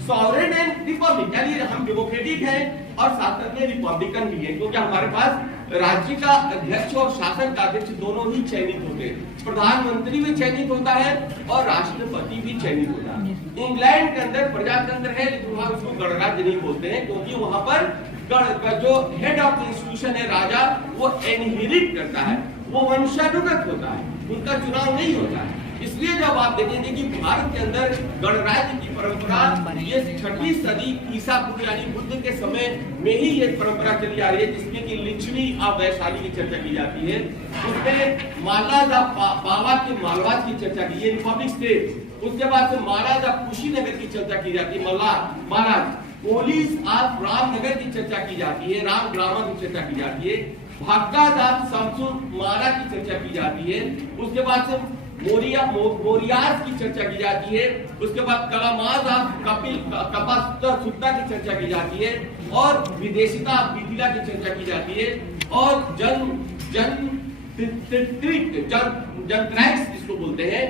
sovereign and Republic, यानी हम डेमोक्रेटिक हैं और साथ में रिपब्लिकन भी है, क्योंकि हमारे पास राज्य का अध्यक्ष और शासन का अध्यक्ष दोनों ही चयनित होते हैं। प्रधानमंत्री भी चयनित होता है और राष्ट्रपति भी चयनित होता है। इंग्लैंड के अंदर प्रजातंत्र है, लेकिन वहां उसको गणराज्य नहीं बोलते हैं, क्योंकि वहां पर जो हेड ऑफ द इंस्टीट्यूशन है राजा, वो इनहेरिट करता है, वो वंशानुगत होता है, उनका चुनाव नहीं होता है। इसलिए जब आप देखेंगे कि भारत के अंदर गणराज्य की परंपरा ये 6ठी सदी ईसा पूर्व यानी बुद्ध के समय में ही ये परंपरा चली आ रही है, जिसमें कि लिच्छवी और वैशाली की चर्चा की जाती है। उसमें महाराजा पावा के मालवाज की चर्चा की, ये रिपब्लिक स्टेट। उसके बाद से महाराजा कुशीनगर की चर्चा की जाती है, महाराज पोलिस ऑफ रामनगर की चर्चा की जाती है, राम ग्रामर की चर्चा की जाती है, भाग्यदास शमसुन मारा की चर्चा की जाती है। उसके बाद से मोरियाज की चर्चा की जाती है। उसके बाद कलामाज कपिल सुत्ता की चर्चा की जाती है, और विदेशिता मिथिला की चर्चा की जाती है, और जनत्रैक्स जिसको बोलते हैं।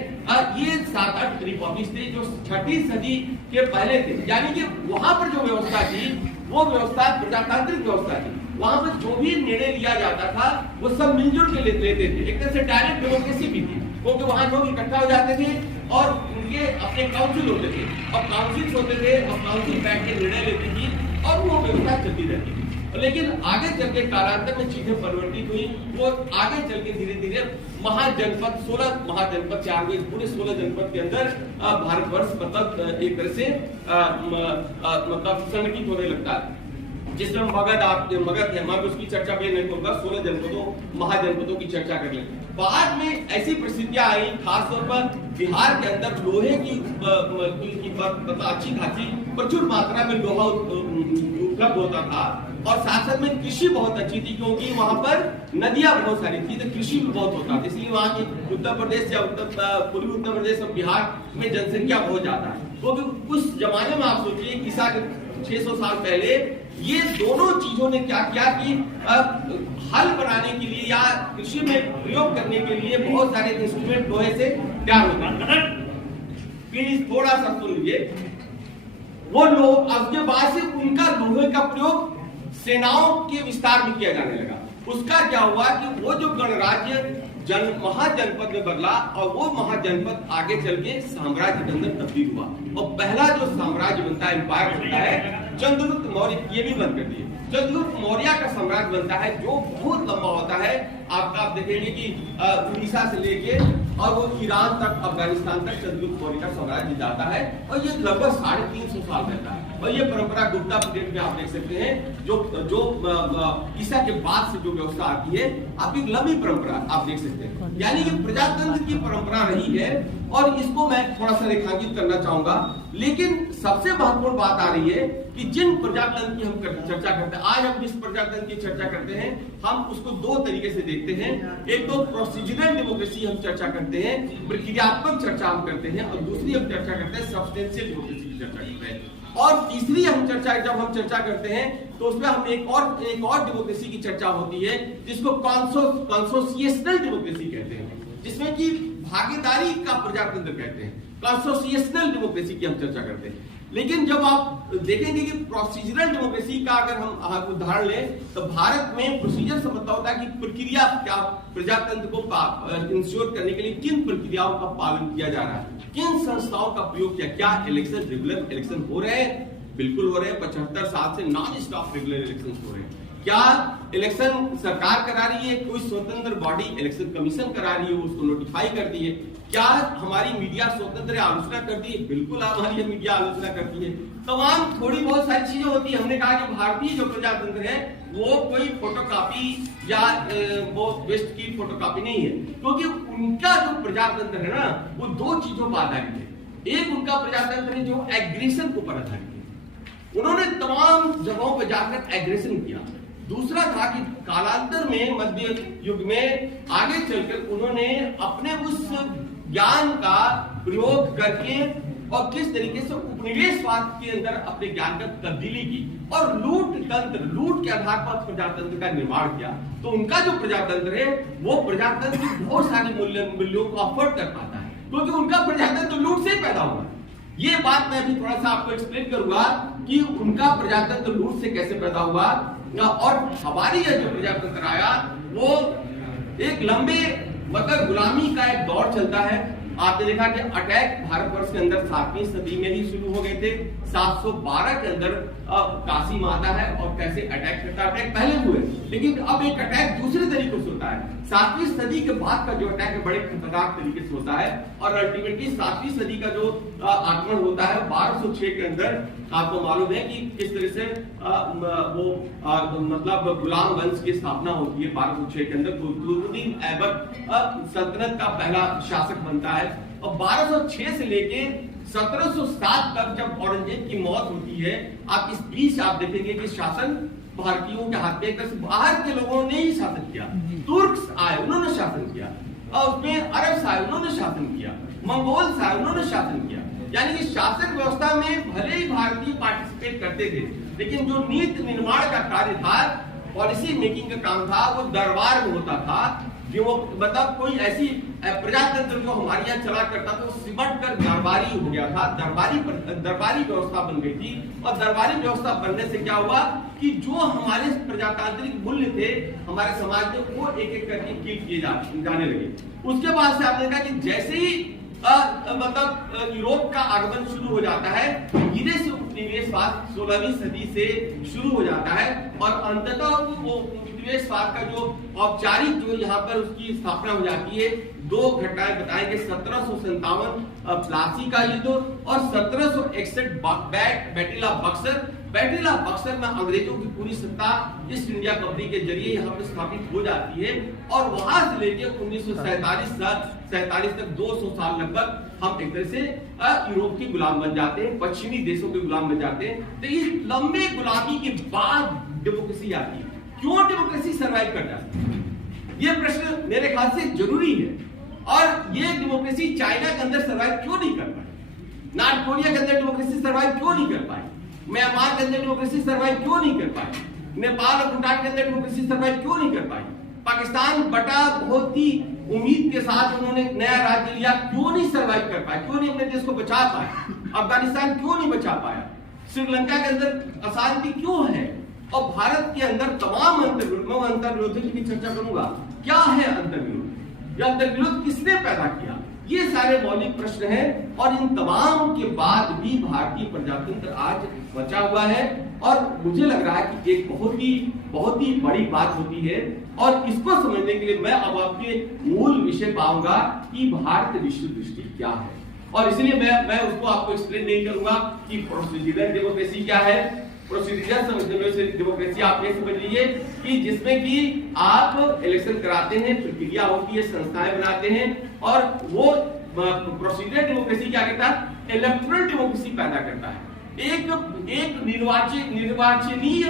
ये 7-8 रिपब्लिक थे जो 6ठी सदी के पहले थे, यानी कि वहां पर जो व्यवस्था थी वो व्यवस्था प्रजातांत्रिक व्यवस्था थी। वहां पर जो भी निर्णय लिया जाता था वो सब मिलजुल के लेते थे, एक तरह से डायरेक्ट डेमोक्रेसी भी थी, क्योंकि वहां लोग इकट्ठा हो जाते थे और उनके अपने काउंसिल होते थे, और काउंसिल होते थे और काउंसिल बैठ के निर्णय लेती थी, और वो व्यवस्था चलती रहती थी। लेकिन आगे चल के कालांतर में चीजें परिवर्तित हुई। वो आगे चल के धीरे धीरे महाजनपद 16 महाजनपद से आगे पूरे 16 जनपद के अंदर भारतवर्ष मतलब एक तरह से मतलब संगठित होने लगता है, जिसमें मगध है, मैं उसकी चर्चा भी नहीं करूंगा। 16 जनपदों महाजनपदों की चर्चा कर लें। बाद में ऐसी परिस्थितियां आई, खासतौर पर बिहार के अंदर लोहे की अच्छी खासी प्रचुर मात्रा में लोहा उपलब्ध होता था और साथ साथ में कृषि बहुत अच्छी थी, क्योंकि वहां पर नदियां बहुत सारी थी तो कृषि भी बहुत होता था। इसलिए वहां की उत्तर प्रदेश या पूर्वी उत्तर प्रदेश और बिहार में जनसंख्या बहुत ज्यादा है। तो उस जमाने में आप सोचिए ईसा 600 साल पहले ये दोनों चीजों ने क्या किया कि हल बनाने के लिए या कृषि में प्रयोग करने के लिए बहुत सारे इंस्ट्रूमेंट लोहे से तैयार होते हैं। प्लीज थोड़ा सा सुन लीजिए। वो लोग उसके बाद से उनका लोहे का प्रयोग सेनाओं के विस्तार में किया जाने लगा। उसका क्या हुआ कि वो जो गणराज्य महाजनपद में बदला और वो महाजनपद आगे चल के साम्राज्य के अंदर तब्दील हुआ और पहला जो साम्राज्य बनता है, एम्पायर बनता है चंद्रगुप्त मौर्य। ये भी बंद कर दिए। चंद्रगुप्त मौर्य का साम्राज्य बनता है जो बहुत लंबा होता है। आप देखेंगे कि उड़ीसा से लेके और वो ईरान तक, अफगानिस्तान तक चंद्रगुप्त मौर्य का साम्राज्य जाता है और ये लगभग 350 साल रहता है। और ये परंपरा गुप्ता पीरियड में आप देख सकते हैं जो ईसा के बाद से जो व्यवस्था आती है, आप एक लंबी परंपरा आप देख सकते हैं। यानी कि प्रजातंत्र की परंपरा रही है और इसको मैं थोड़ा सा रेखांकित करना चाहूंगा। लेकिन सबसे महत्वपूर्ण बात आ रही है कि जिन प्रजातंत्र की हम चर्चा करते हैं, आज हम जिस प्रजातंत्र की चर्चा करते हैं हम उसको दो तरीके से देखते हैं। एक तो प्रोसीजरल डेमोक्रेसी हम चर्चा करते हैं, प्रक्रियात्मक चर्चा हम करते हैं, और दूसरी हम चर्चा करते हैं सब्सटेंशियल डेमोक्रेसी की चर्चा करते हैं। और तीसरी जब हम चर्चा करते हैं तो उसमें हम एक और डेमोक्रेसी की चर्चा होती है जिसको कॉन्सोसिएशनल डेमोक्रेसी कहते हैं, जिसमें कि भागीदारी का प्रजातंत्र कहते हैं। कॉन्सोसिएशनल डेमोक्रेसी की हम चर्चा करते हैं। लेकिन जब आप देखेंगे कि प्रोसीजरल डेमोक्रेसी का अगर हम उदाहरण लें तो भारत में प्रोसीजर से मतलब होता है कि प्रक्रिया क्या, प्रजातंत्र को इंश्योर करने के लिए किन प्रक्रियाओं का पालन किया जा रहा है, किन संस्थाओं का प्रयोग किया। क्या इलेक्शन रेगुलर इलेक्शन हो रहे हैं? बिल्कुल हो रहे हैं। 75 साल से नॉन स्टॉप रेगुलर इलेक्शन हो रहे हैं। क्या इलेक्शन सरकार करा रही है? कोई स्वतंत्र बॉडी इलेक्शन कमीशन करा रही है, उसको नोटिफाई करती है। क्या हमारी मीडिया स्वतंत्र आलोचना करती है? बिल्कुल हमारी मीडिया आलोचना करती है। तमाम थोड़ी बहुत सारी चीजें होती है। हमने कहा कि भारतीय जो प्रजातंत्र है वो कोई फोटोकॉपी या वो वेस्ट की फोटोकॉपी नहीं है, क्योंकि उनका जो प्रजातंत्र है ना वो दो चीजों पर आधारित है। एक उनका प्रजातंत्र है जो एग्रेशन के ऊपर आधारित है, उन्होंने तमाम जगहों पर जाकर एग्रेशन किया। दूसरा था कि कालांतर में मध्य युग में आगे चलकर उन्होंने अपने उस ज्ञान का प्रयोग करके और किस तरीके से उपनिवेशवाद के अंदर अपने ज्ञान का तब्दीली की और लूट के आधार पर प्रजातंत्र का निर्माण किया। तो उनका जो प्रजातंत्र है वो प्रजातंत्र बहुत सारी मूल्यों को अफोर्ड कर पाता है, क्योंकि उनका प्रजातंत्र लूट से ही पैदा हुआ। ये बात मैं भी थोड़ा सा आपको एक्सप्लेन करूंगा कि उनका प्रजातंत्र लूट से कैसे पैदा हुआ और हमारी यह जो प्रजातंत्र आया वो एक लंबे मतलब गुलामी का एक दौर चलता है। आपने देखा कि अटैक भारतवर्ष के अंदर 7वीं सदी में ही शुरू हो गए थे। 712 के अंदर काशी में आता है और कैसे अटैक करता है। अटैक पहले हुए, लेकिन अब एक अटैक दूसरे तरीके से होता है। 7वीं सदी के बाद का जो अटैक है बड़े खतरनाक तरीके से होता है और अल्टीमेटली 7वीं सदी का जो आक्रमण होता है 1206 के अंदर आपको मालूम है कि किस तरह से मतलब गुलाम वंश की स्थापना होती है। 1206 के अंदर गुतुरुद्दीन ऐबक सल्तनत का पहला शासक बनता है और 1206 से लेके 1707 तक जब औरंगजेब की मौत होती है, आप इस बीच आप देखेंगे कि शासन भारतीयों के हाथ में बाहर के लोगों ने ही शासन किया। तुर्क्स आए, उन्होंने शासन किया, और उसमें अरब आए, उन्होंने शासन किया, मंगोल्स आए, उन्होंने शासन किया। यानी कि शासन व्यवस्था में भले ही भारतीय पार्टिसिपेट करते थे, लेकिन जो नीति निर्माण का कार्य था, पॉलिसी मेकिंग का काम था, वो दरबार में होता था। जो मतलब कोई ऐसी प्रजातंत्र जो हमारे यहाँ चला करता था वो सिमट कर दरबारी हो गया था। दरबारी व्यवस्था बन गई थी और दरबारी व्यवस्था बनने से क्या हुआ कि जो हमारे प्रजातांत्रिक मूल्य थे हमारे समाज में वो एक एक करके किल किए जाने लगे। उसके बाद से आपने देखा कि जैसे ही मतलब यूरोप का आगमन शुरू हो जाता है, धीरे से उपनिवेशवाद 16वीं सदी से शुरू हो जाता है और अंततः वो उपनिवेशवाद का जो औपचारिक जो यहाँ पर उसकी स्थापना हो जाती है। दो घटनाएं बताएंगे, 1757 प्लासी का युद्ध और 1761 battle of Buxar. Battle of Buxar में अंग्रेजों की पूरी सत्ता ईस्ट इंडिया कंपनी के जरिए यहाँ पर स्थापित हो जाती है और वहां से लेकर 1947 तक 200 साल लगभग हम एक तरह से यूरोप के गुलाम बन जाते हैं, पश्चिमी देशों के गुलाम बन जाते हैं। तो इस लंबे गुलामी के बाद डेमोक्रेसी आती है। क्यों डेमोक्रेसी सर्वाइव कर जाती है, ये प्रश्न मेरे ख्याल से जरूरी है। और ये डेमोक्रेसी चाइना के अंदर सर्वाइव क्यों नहीं कर पाई, नॉर्थ कोरिया के अंदर डेमोक्रेसी सर्वाइव क्यों नहीं कर पाई, म्यांमार के अंदर डेमोक्रेसी सर्वाइव क्यों नहीं कर पाई, नेपाल और भूटान के अंदर डेमोक्रेसी सर्वाइव क्यों नहीं कर पाई, पाकिस्तान बटा बहुत ही उम्मीद के साथ उन्होंने नया राज्य लिया, क्यों नहीं सर्वाइव कर पाया, क्यों नहीं अपने देश को बचा पाए, अफगानिस्तान क्यों नहीं बचा पाया, श्रीलंका के अंदर अशांति क्यों है, और भारत के अंदर तमाम अंतर्विरोधों की भी चर्चा करूंगा। क्या है अंतर्विरोध, यह अंतर्विरोध किसने पैदा किया, ये सारे मौलिक प्रश्न हैं। और इन तमाम के बाद भी भारतीय प्रजातंत्र आज बचा हुआ है और मुझे लग रहा है कि एक बहुत ही बड़ी बात होती है। और इसको समझने के लिए मैं अब आपके मूल विषय पाऊंगा कि भारत विश्व दृष्टि क्या है, और इसलिए मैं उसको आपको एक्सप्लेन नहीं करूंगा कि प्रोसीजरल डेमोक्रेसी क्या है। प्रोसीजरल डेमोक्रेसी आप ये समझ लीजिए कि जिसमें कि आप इलेक्शन कराते हैं, प्रक्रिया होती है, संस्थाएं बनाते हैं, और वो प्रोसीजरल डेमोक्रेसी क्या करता है, इलेक्टोरल डेमोक्रेसी पैदा करता है। एक निर्वाचनीय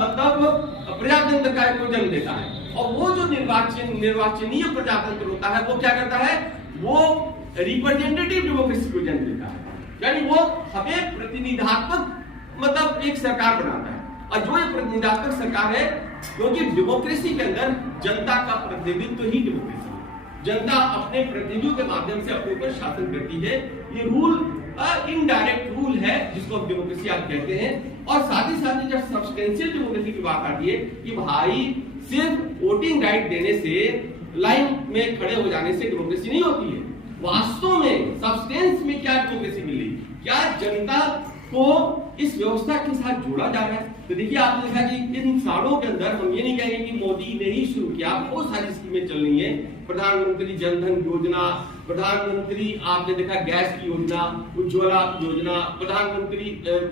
मतलब प्रजातंत्र का को जन्म देता है, और वो जो निर्वाचनीय प्रजातंत्र होता है वो क्या करता है, वो रिप्रेजेंटेटिव डेमोक्रेसी को जन्म देता है, यानी वो हमें प्रतिनिधात्मक मतलब एक सरकार बनाता है। और जो ये प्रतिनिधात्मक सरकार है, क्योंकि डेमोक्रेसी के अंदर जनता का प्रतिनिधित्व ही डेमोक्रेसी है, जनता अपने प्रतिनिधियों के माध्यम से अपने ऊपर शासन करती है। ये रूल इनडायरेक्ट रूल है जिसको हम डेमोक्रेसी आज कहते हैं। और साथ ही साथ जब सब्सटेंशियल डेमोक्रेसी की बात आती है कि भाई सिर्फ वोटिंग राइट देने से, लाइन में खड़े हो जाने से डेमोक्रेसी नहीं होती है। वास्तव में सब्सटेंस में क्या डेमोक्रेसी मिली, क्या जनता को इस व्यवस्था के साथ जोड़ा जा रहा है। तो देखिए आपने देखा कि इन सालों के अंदर हम ये नहीं कहेंगे कि मोदी ने ही शुरू किया, बहुत सारी स्कीमें चल रही है। प्रधानमंत्री जनधन योजना, प्रधानमंत्री आपने देखा गैस की योजना, उज्ज्वला योजना, प्रधानमंत्री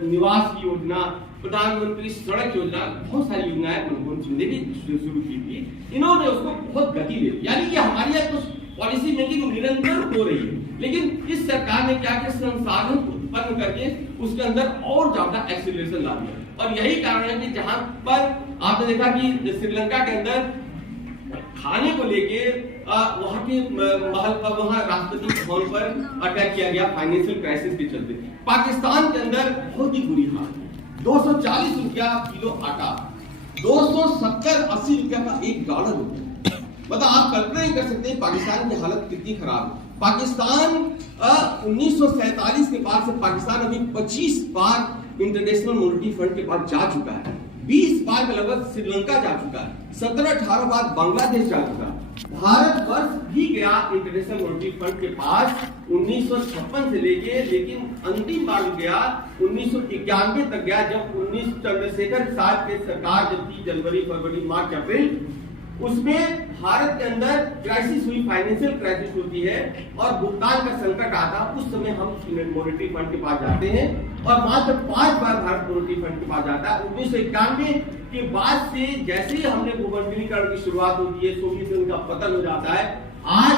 निवास की योजना, प्रधानमंत्री सड़क योजना, बहुत सारी योजनाएं मनमोहन सिंह ने भी शुरू की थी। इन्होंने उसको बहुत गति दे दी, यानी कि हमारे यहाँ कुछ पॉलिसी मेकिंग निरंतर हो रही है। लेकिन इस सरकार ने क्या किया, संसाधन उत्पन्न करके उसके अंदर और ज्यादा एक्सीलरेशन ला दिया। और यही कारण है कि जहां पर आपने देखा कि श्रीलंका के अंदर खाने को लेके वहां के महल पर, वहां राष्ट्रपति भवन पर अटैक किया गया फाइनेंशियल क्राइसिस के चलते। पाकिस्तान के अंदर बहुत ही बुरी हाल, 240 रुपया किलो आटा, 270-80 रुपया का $1 होता है। मतलब आप कल्पना नहीं कर सकते पाकिस्तान की हालत कितनी खराब है। पाकिस्तान 1947 के बाद से पाकिस्तान अभी 25 बार इंटरनेशनल मॉनेटरी फंड के पास जा चुका है, 20 बार के लगभग श्रीलंका जा चुका है, 17-18 बार बांग्लादेश जा चुका है। भारत वर्ष भी गया इंटरनेशनल मॉनेटरी फंड के पास 1956 से लेके, लेकिन अंतिम बार गया 1991 तक गया, जब चंद्रशेखर साहब की सरकार जब थी, जनवरी, फरवरी, मार्च, अप्रैल, उसमें भारत के अंदर क्राइसिस हुई, फाइनेंशियल क्राइसिस होती है और भुगतान का संकट आता। उस समय हम मॉनेटरी फंड के पास जाते हैं और मात्र 5 बार भारत मॉनेटरी फंड के पास जाता है। 1991 के बाद से जैसे ही हमने भूमंडलीकरण की शुरुआत होती है, सोवियत यूनियन का पतन हो जाता है, आज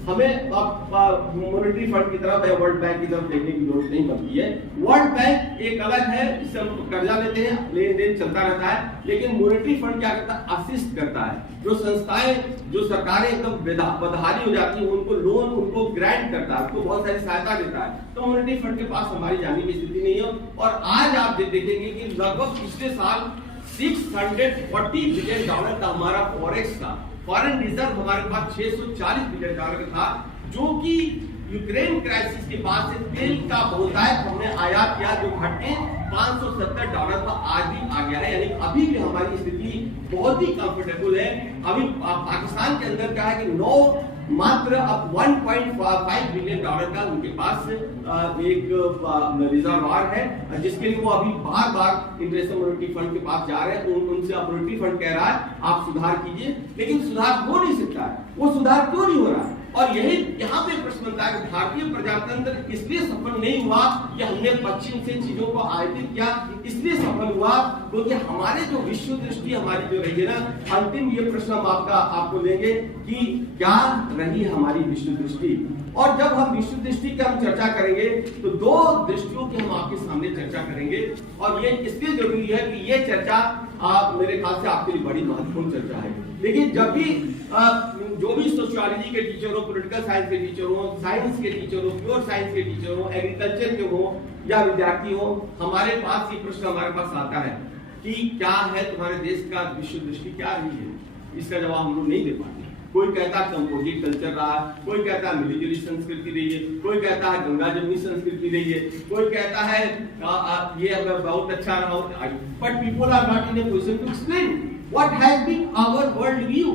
हमें मॉनेटरी फंड की तरफ या वर्ल्ड बैंक की तरफ देखने की जरूरत नहीं पड़ती है। वर्ल्ड बैंक एक अलग है, इससे हम कर्जा लेते हैं, लेन देन चलता रहता है, लेकिन मॉनेटरी फंड क्या करता है, असिस्ट करता है। जो संस्थाएं, जो सरकारें एकदम बदहाली हो जाती है, उनको लोन, उनको ग्रांट करता है, उनको बहुत सारी सहायता देता है। तो मॉनेटरी फंड के पास हमारी जाने की स्थिति नहीं है। और आज आप देखेंगे कि लगभग पिछले साल $640 बिलियन का हमारा फॉरेक्स था, फॉरेन रिजर्व हमारे पास $640 बिलियन का था, जो कि यूक्रेन क्राइसिस के बाद से तेल का बहुतायत हमने आयात किया, जो घट के $570 पर आज भी आ गया है। यानी अभी भी हमारी स्थिति बहुत ही कंफर्टेबल है। अभी पाकिस्तान के अंदर क्या है कि मात्र अब $1.5 बिलियन का उनके पास एक रिजर्वायर है, जिसके लिए वो अभी बार बार इंटरनेशनल मॉनेटरी फंड के पास जा रहे हैं। उनसे अब मॉनेटरी फंड कह रहा है आप सुधार कीजिए, लेकिन सुधार हो नहीं सकता है। वो सुधार क्यों नहीं हो रहा है? और यही यहाँ पे प्रश्न बनता है कि भारतीय प्रजातंत्र इसलिए सफल नहीं हुआ कि हमने पश्चिम से चीजों को आयातित किया, इसलिए सफल हुआ क्योंकि हमारे जो विश्व दृष्टि हमारी जो रही है ना, अंतिम ये प्रश्न हम आपको लेंगे कि क्या रही हमारी विश्व दृष्टि। और जब हम विश्व दृष्टि की हम चर्चा करेंगे तो दो दृष्टियों की हम आपके सामने चर्चा करेंगे, और ये इसलिए जरूरी है कि ये चर्चा मेरे ख्याल से आपके लिए बड़ी महत्वपूर्ण चर्चा है। देखिए, जब भी जो भी सोशियोलॉजी के टीचर हो, पॉलिटिकल साइंस के टीचर हो, साइंस के टीचर हो, प्योर साइंस के टीचर हो, एग्रीकल्चर के हो या विद्यार्थी हो, हमारे पास ये प्रश्न हमारे पास आता है कि क्या है तुम्हारे देश का विश्व दृष्टि, क्या रही है? इसका जवाब हम लोग नहीं दे पाते। कोई कहता है कंपोजिट कल्चर रहा है, कोई कहता है मिलिट्री संस्कृति रही है, कोई कहता है गंगा जमुनी संस्कृति रही है, कोई कहता है ये अगर बहुत अच्छा रहा। But people are not in a position to explain what has been our world view.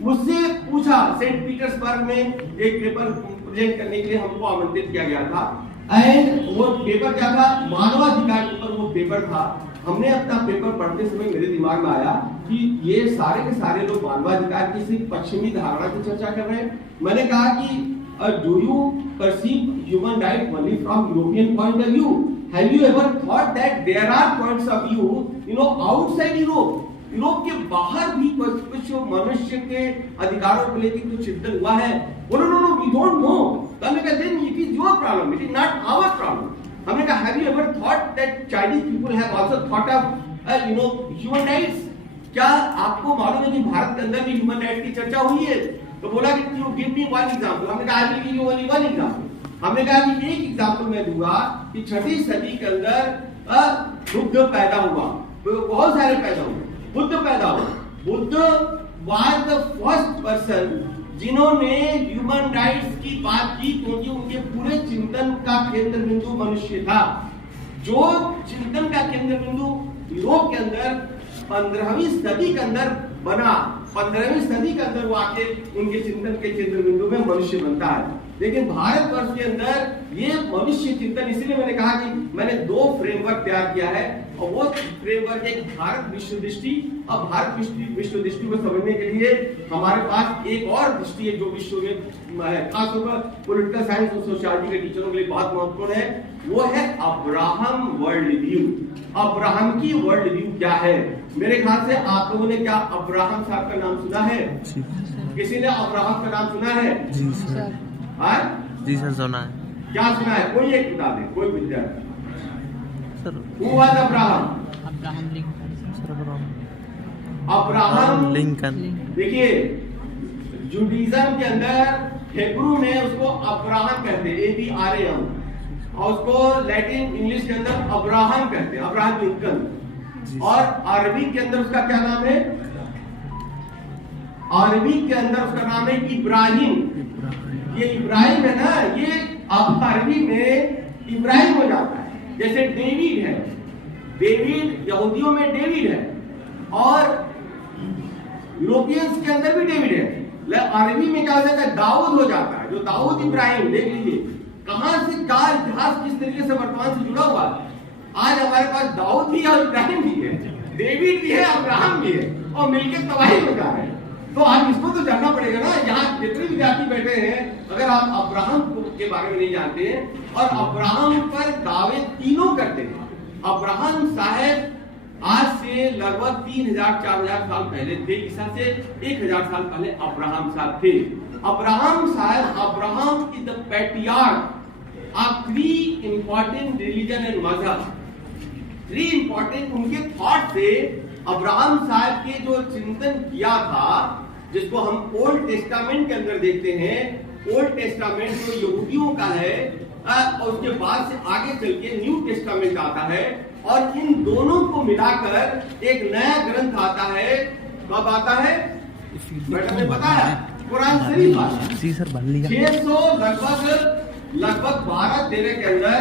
मुझसे पूछा, सेंट पीटर्सबर्ग में एक पेपर प्रेजेंट करने के लिए हमको आमंत्रित किया गया था, एंड वो पेपर क्या था, मानवाधिकार के ऊपर वो पेपर था। हमने अपना पेपर पढ़ते समय मेरे दिमाग में आया कि ये सारे के सारे लोग मानवाधिकार की सिर्फ पश्चिमी धारणा की चर्चा कर रहे हैं। मैंने कहा कि do you perceive human right only from European point of view? Have you ever thought that there are points of view outside Europe? Europe के बाहर भी कुछ मनुष्य के अधिकारों को लेकर कुछ चिंतन हुआ है? No, we don't know. हमने कहा then it is your problem, it is not our problem. हमने कहा have you ever thought that Chinese people have also thought of human rights? क्या आपको मालूम है कि भारत के अंदर भी ह्यूमन राइट की चर्चा हुई है? तो बोला कि you give me one example. हमने कहा I will give you only one example. हमने कहा कि एक एग्जांपल मैं दूंगा कि 6वीं सदी के अंदर बुद्ध पैदा हुआ, बहुत सारे पैदा हुए, बुद्ध पैदा हुआ। Buddha was the first person जिन्होंने ह्यूमन राइट्स की बात की, क्योंकि उनके पूरे चिंतन का केंद्र बिंदु मनुष्य था। जो चिंतन का केंद्र बिंदु यूरोप के अंदर 15वीं सदी के अंदर बना, 15वीं सदी के अंदर वो आके उनके चिंतन के केंद्र बिंदु में मनुष्य बनता है। लेकिन भारतवर्ष के अंदर ये मनुष्य चिंतन, इसलिए मैंने कहा कि मैंने 2 फ्रेमवर्क तैयार किया है, और वो फ्रेमवर्क एक भारत विश्व दृष्टि। अब भारत विश्व दृष्टि को समझने के लिए हमारे पास एक और दृष्टि है जो विश्व में खासतौर पर पॉलिटिकल साइंस और सोशियोलॉजी के टीचरों के लिए बहुत महत्वपूर्ण है, वो है अब्राहम वर्ल्ड व्यू। अब्राहम की वर्ल्ड व्यू क्या है? मेरे ख्याल से आप लोगों ने क्या अब्राहम साहब का नाम सुना है? किसी ने अब्राहम का नाम सुना है? जी सर। जी सर, सुना है। क्या सुना है? कोई एक बता दे, कोई विद्यार्थी। Who was Abraham? Abraham Lincoln. देखिए, जुडिज्म के अंदर हिब्रू में उसको अब्राहम कहते हैं, ABRAM, और उसको लैटिन इंग्लिश के अंदर अब्राहम कहते हैं, अब्राहम लिंकन। और अरबी के अंदर उसका क्या नाम है? अरबी के अंदर उसका नाम है इब्राहिम। ये इब्राहिम है ना, ये अब अरबी में इब्राहिम हो जाता है। जैसे डेविड है, डेविड यहूदियों में डेविड है, और यूरोपियंस के अंदर भी डेविड है। अरबी में क्या हो जाता है? दाऊद हो जाता है। जो दाऊद इब्राहिम, देख लीजिए कहां से क्या इतिहास किस तरीके से वर्तमान से जुड़ा हुआ है। आज हमारे पास दाऊद भी है और इब्राहिम भी है, डेविड भी है, अब्राहम भी है, और मिलकर तबाही हो जा रहे हैं। तो आप इसको तो जानना पड़ेगा ना। यहाँ जितने विद्यार्थी बैठे हैं, अगर आप अब्राहम के बारे में नहीं जानते हैं और अब्राहम पर दावे तीनों करते हैं। अब्राहम साहब आज से लगभग 3000-4000 साल पहले थे, ईसा से 1000 साल पहले अब्राहम साहब थे। अब्राहम साहब, Abraham is the patriarch of 3 important religion and मजहब। 3 इंपॉर्टेंट उनके थॉट से अब्राहम साहब के जो चिंतन किया था, जिसको हम ओल्ड टेस्टामेंट के अंदर देखते हैं। ओल्ड टेस्टामेंट जो यहूदियों का है, और उसके बाद से आगे चल के न्यू टेस्टामेंट आता है, और इन दोनों को मिलाकर एक नया ग्रंथ आता है। कब आता है? मैडम ने बताया, कुरान शरीफ आता है। 600 लगभग 12-13 के अंदर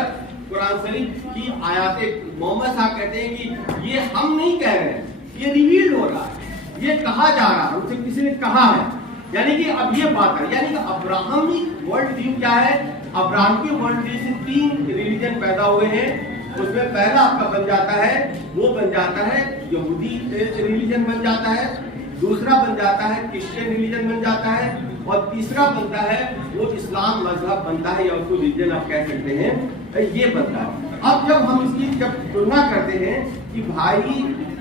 कुरान शरीफ की आयातें। मोहम्मद साहब कहते हैं कि ये हम नहीं कह रहे हैं, ये रिवील्ड हो रहा है। ये कहा जा रहा है, उनसे किसी ने कहा है, यानी कि अब ये बात है, यानी कि अब्राहमिक वर्ल्ड व्यू क्या है? अब्राहम की वर्ल्ड व्यू से 3 रिलीजन पैदा हुए हैं। उसमें पहला आपका बन जाता है, वो बन जाता है यहूदी रिलीजन बन जाता है, दूसरा बन जाता है क्रिश्चियन रिलीजन बन जाता है, और तीसरा बनता है वो इस्लाम मजहब बनता है, या उसको रिलीजन आप कह सकते हैं, ये बनता है। अब जब हम इसकी जब तुलना करते हैं कि भाई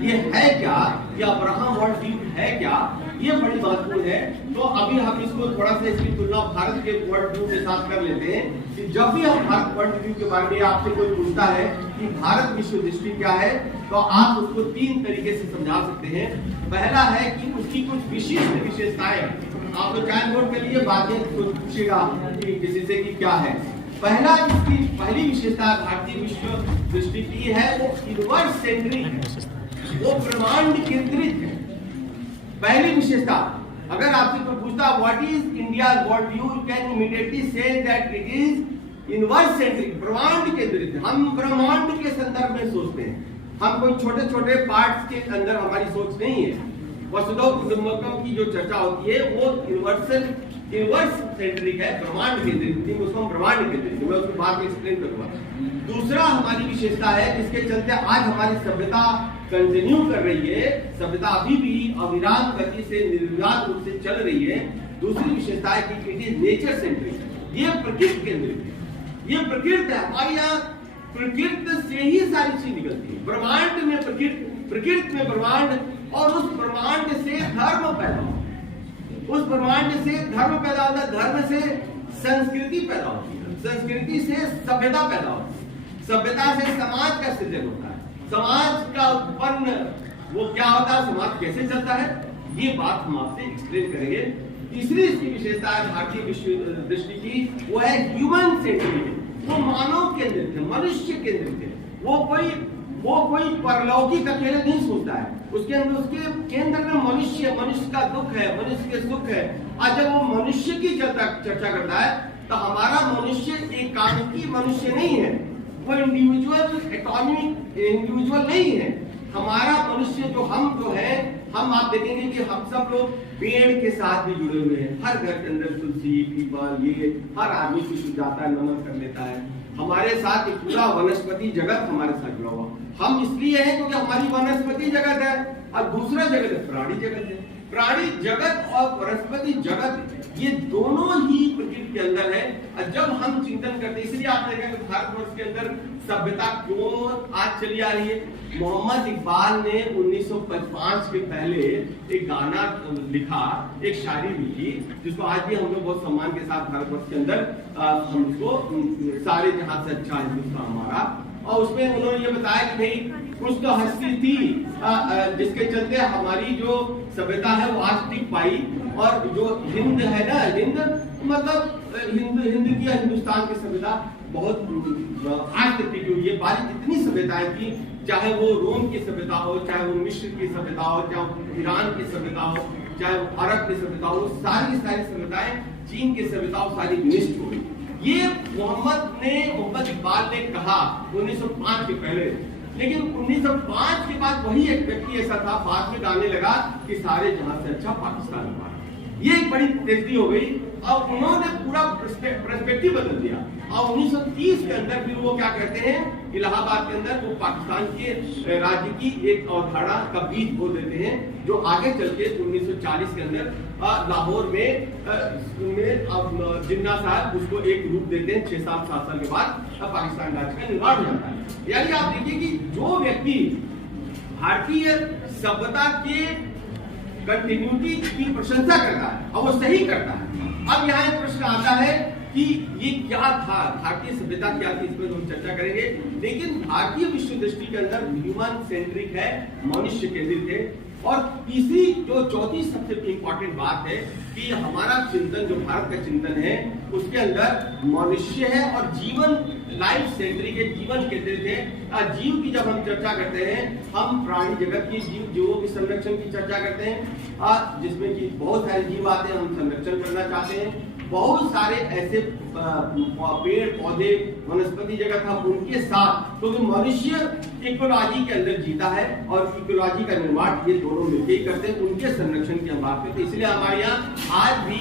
ये है क्या, ये अब्राहम वर्ल्ड व्यू है क्या, ये बड़ी महत्वपूर्ण है। तो अभी हम इसको थोड़ा सा इसकी तुलना भारत के वर्ल्ड व्यू के साथ कर लेते हैं कि जब भी हम भारत वर्ल्ड व्यू के बारे में आपसे कोई पूछता है कि भारत विश्व दृष्टि क्या है, तो आप उसको 3 तरीके से समझा सकते हैं। पहला है कि उसकी कुछ विशिष्ट विशेषताएं, आप लोग चाहे नोट कर लिए, बाद में कुछ पूछेगा कि किसी से कि क्या है। पहला, इसकी पहली विशेषता भारतीय विश्व दृष्टि की है वो इनवर्स सेंट्रिक है, वो ब्रह्मांड केंद्रित है। पहली विशेषता, अगर आपसे कोई पूछता what is India world view, you can immediately say that it is inverse centric, ब्रह्मांड केंद्रित। हम ब्रह्मांड के संदर्भ में सोचते हैं, हम कोई छोटे छोटे पार्ट्स के अंदर हमारी सोच नहीं है। वसुधैव कुटुंबकम की जो चर्चा होती है वो इनवर्स सेंट्रिक है, ब्रह्मांड केंद्रित, उसको हम ब्रह्मांड केंद्रित, मैं उसको बाद में एक्सप्लेन करूंगा। दूसरा हमारी विशेषता है जिसके चलते आज हमारी सभ्यता कंटिन्यू कर रही है, सभ्यता अभी भी अविराम गति से निर्विवाद रूप से चल रही है। दूसरी विशेषता है कि इट इज नेचर सेंट्रिक, ये प्रकृति केंद्रित है, ये प्रकृति है। हमारे यहाँ प्रकृति से ही सारी चीज निकलती है, ब्रह्मांड में प्रकृति में ब्रह्मांड, और उस ब्रह्मांड से धर्म पैदा होता है, उस ब्रह्मांड से धर्म पैदा होता है, धर्म से संस्कृति पैदा होती है, संस्कृति से सभ्यता पैदा होती है, सभ्यता से समाज का सृजन होता है, समाज का उत्पन्न वो क्या होता है, समाज कैसे चलता है, ये बात हम आपसे एक्सप्लेन करेंगे। तीसरी इसकी विशेषता है भारतीय विश्व दृष्टि की, वो है ह्यूमन सेंट्रिक, वो मानव केंद्रित है, मनुष्य केंद्रित है। वो कोई परलौकिक अकेले नहीं सोचता है, उसके अंदर उसके केंद्र में मनुष्य का दुख है, मनुष्य के सुख है। आज जब वो मनुष्य की चर्चा करता है तो हमारा मनुष्य एकांकी मनुष्य नहीं है, वो इंडिविजुअल नहीं है। हमारा मनुष्य जो है, हम आप देखेंगे कि हम सब लोग पेड़ के साथ भी जुड़े हुए हैं। हर घर के अंदर तुलसी, पीपल, ये हर आदमी कुछ जाता है, नमन कर लेता है। हमारे साथ एक पूरा वनस्पति जगत हमारे साथ जुड़ा हुआ। हम इसलिए हैं क्योंकि हमारी वनस्पति जगत है, और दूसरा जगत है प्राणी जगत है। प्राणी जगत और वनस्पति जगत ये दोनों ही प्रकृति के अंदर है। और जब हम चिंतन करते हैं, इसलिए आप देखेंगे भारतवर्ष के अंदर सभ्यता क्यों आज चली आ रही है। मोहम्मद इकबाल ने 1905 के पहले एक गाना लिखा, एक शायरी लिखी, जिसको आज भी हम लोग बहुत सम्मान के साथ भारतवर्ष के अंदर हम उसको सारे जहां से अच्छा हिंदुस्तान हमारा, और उसमें उन्होंने ये बताया कि भाई कुछ तो हस्ती थी जिसके चलते हमारी जो सभ्यता है वो आज टिक पाई, और जो हिंद है ना, हिंद मतलब हिंद की हिंदुस्तान की सभ्यता बहुत आज तक टिकी हुई है। बारी जितनी सभ्यताएं थी, चाहे वो रोम की सभ्यता हो, चाहे वो मिस्र की सभ्यता हो, चाहे वो ईरान की सभ्यता हो, चाहे वो अरब की सभ्यता हो, सारी सभ्यताएं, चीन की सभ्यता हो, सारी विनिष्ट हो गई। ये मोहम्मद इकबाल ने कहा 1905 के पहले, लेकिन 1905 के बाद वही एक व्यक्ति ऐसा था, बाद में गाने लगा कि सारे जहां से अच्छा पाकिस्तान हमारा। ये एक बड़ी तेजी हो गई, और उन्होंने पूरा पर्सपेक्टिव बदल दिया। और 1930 के अंदर फिर वो क्या कहते हैं, इलाहाबाद के अंदर वो पाकिस्तान के राज्य की एक अवधारणा का बीज बो देते हैं, जो आगे चल के 1940 के अंदर लाहौर में जिन्ना साहब उसको एक रूप देते हैं। 6-7 साल के बाद पाकिस्तान राज्य का निर्माण हो जाता है। यानी आप देखिए कि जो व्यक्ति भारतीय सभ्यता के कंटिन्यूटी की प्रशंसा करता है और वो सही करता है। अब यहाँ एक प्रश्न आता है कि ये क्या था, भारतीय सभ्यता क्या थी, इस पर हम चर्चा करेंगे। लेकिन भारतीय विश्व दृष्टि के अंदर ह्यूमन सेंट्रिक है, मनुष्य केंद्रित है। और तीसरी जो चौथी सबसे इंपॉर्टेंट बात है कि हमारा चिंतन, जो भारत का चिंतन है, उसके अंदर मनुष्य है और जीवन लाइफ सेंट्रिक है, जीवन केंद्रित है। जीव की जब हम चर्चा करते हैं, हम प्राणी जगत की जीवों के संरक्षण की चर्चा करते हैं, जिसमें कि बहुत सारे जीव आते हैं, हम संरक्षण करना चाहते हैं। बहुत सारे ऐसे पेड़ पौधे वनस्पति जगत था उनके साथ, क्योंकि मनुष्य इकोलॉजी के अंदर जीता है और इकोलॉजी का निर्माण ये दोनों मिलकर ही करते हैं, उनके संरक्षण की हम बात करते हैं। इसलिए हमारे यहाँ आज भी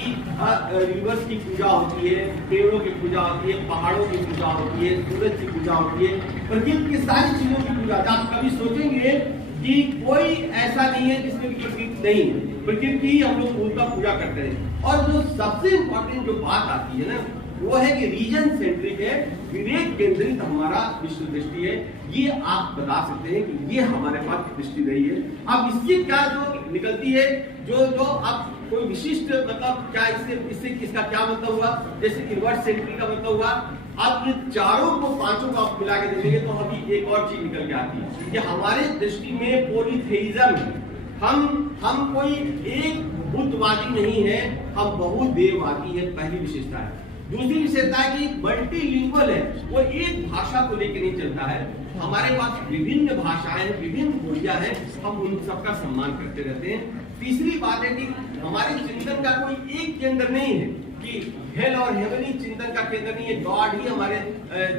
रिवर्स की पूजा होती है, पेड़ों की पूजा होती है, पहाड़ों की पूजा होती है, सूरज की पूजा होती है, प्रकृति की सारी चीजों की पूजा। आप कभी सोचेंगे कि कोई ऐसा नहीं है जिसमें प्रकृति नहीं है, प्रकृति ही हम लोग उनका पूजा करते हैं। और जो सबसे इम्पोर्टेंट जो बात आती है ना, वो है कि रीजन सेंट्रिक है, विवेक केंद्रित हमारा विश्व दृष्टि है। ये आप बता सकते हैं कि ये हमारे पास दृष्टि रही है। अब इसकी क्या जो निकलती है, जो अब कोई विशिष्ट मतलब क्या इससे इसका क्या मतलब हुआ, जैसे इनवर्स सेंट्रिक का मतलब हुआ। अब इन चारों को पांचों को आप मिला के देखेंगे तो अभी एक और चीज निकल के आती है कि हमारे दृष्टि में पॉलीथेइज्म है। हम कोई एक बुद्धवादी नहीं है, हम बहुदेववादी है, पहली विशेषता है। दूसरी विशेषता है कि मल्टीलिंगुअल है, वो एक भाषा को लेकर नहीं चलता है। हमारे पास विभिन्न भाषाएं हैं, विभिन्न बोलियां हैं, हम उन सबका सम्मान करते रहते हैं। तीसरी बात है कि हमारे चिंतन का कोई एक केंद्र नहीं है कि हेल और हेवनी चिंतन का केंद्र नहीं है, गॉड ही हमारे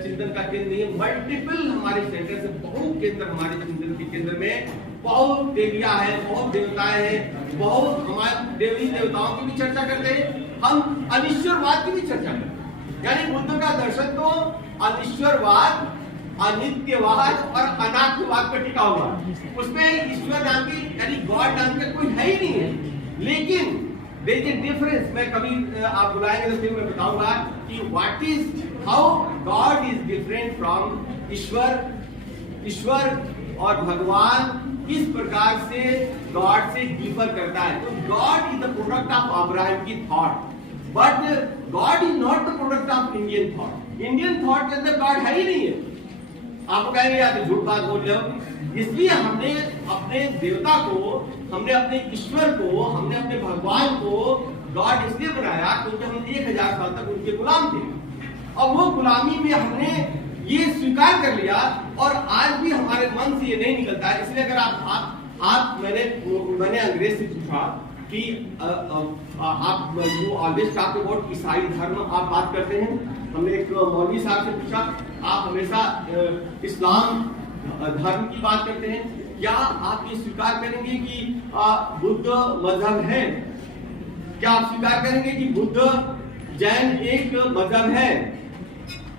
चिंतन का केंद्र नहीं है। मल्टीपल हमारे सेंटर से बहुत केंद्र हमारे चिंतन के केंद्र में, बहुत देवियां हैं, बहुत देवताएं हैं, बहुत हमारे देवी देवताओं की भी चर्चा करते हैं, हम अनिश्वरवाद की भी चर्चा करते हैं। यानी बुद्ध का दर्शन तो अनिश्वरवाद, अनित्यवाद और अनात्मवाद पर टिका हुआ, उसमें ईश्वर नाम की यानी गॉड नाम का कोई है ही नहीं है। लेकिन देयर इज डिफरेंस, मैं कभी आप बुलाएंगे तो फिर मैं बताऊंगा कि what is how God is different from ईश्वर। ईश्वर और भगवान किस प्रकार से गॉड से डिफर करता है। तो God is the product of Abraham की thought, but God is not the product of Indian thought. Indian thought के अंदर गॉड है ही नहीं है। आपको कहेंगे यार तो झूठ बात बोल रहे हो। इसलिए हमने अपने देवता को, हमने अपने ईश्वर को, हमने अपने भगवान को गॉड इसलिए बनाया क्योंकि हम 1000 साल तक उनके गुलाम थे, और वो गुलामी में हमने ये स्वीकार कर लिया, और आज भी हमारे मन से ये नहीं निकलता है। इसलिए अगर आप मैंने अंग्रेज से पूछा कि आप यू ऑलवेज टॉक अबाउट ईसाई धर्म, आप बात करते हैं। हमने एक मौलवी साहब से पूछा, आप हमेशा इस्लाम धर्म की बात करते हैं, क्या आप ये स्वीकार करेंगे कि बुद्ध मजहब है? क्या आप स्वीकार करेंगे कि बुद्ध जैन एक मजहब है?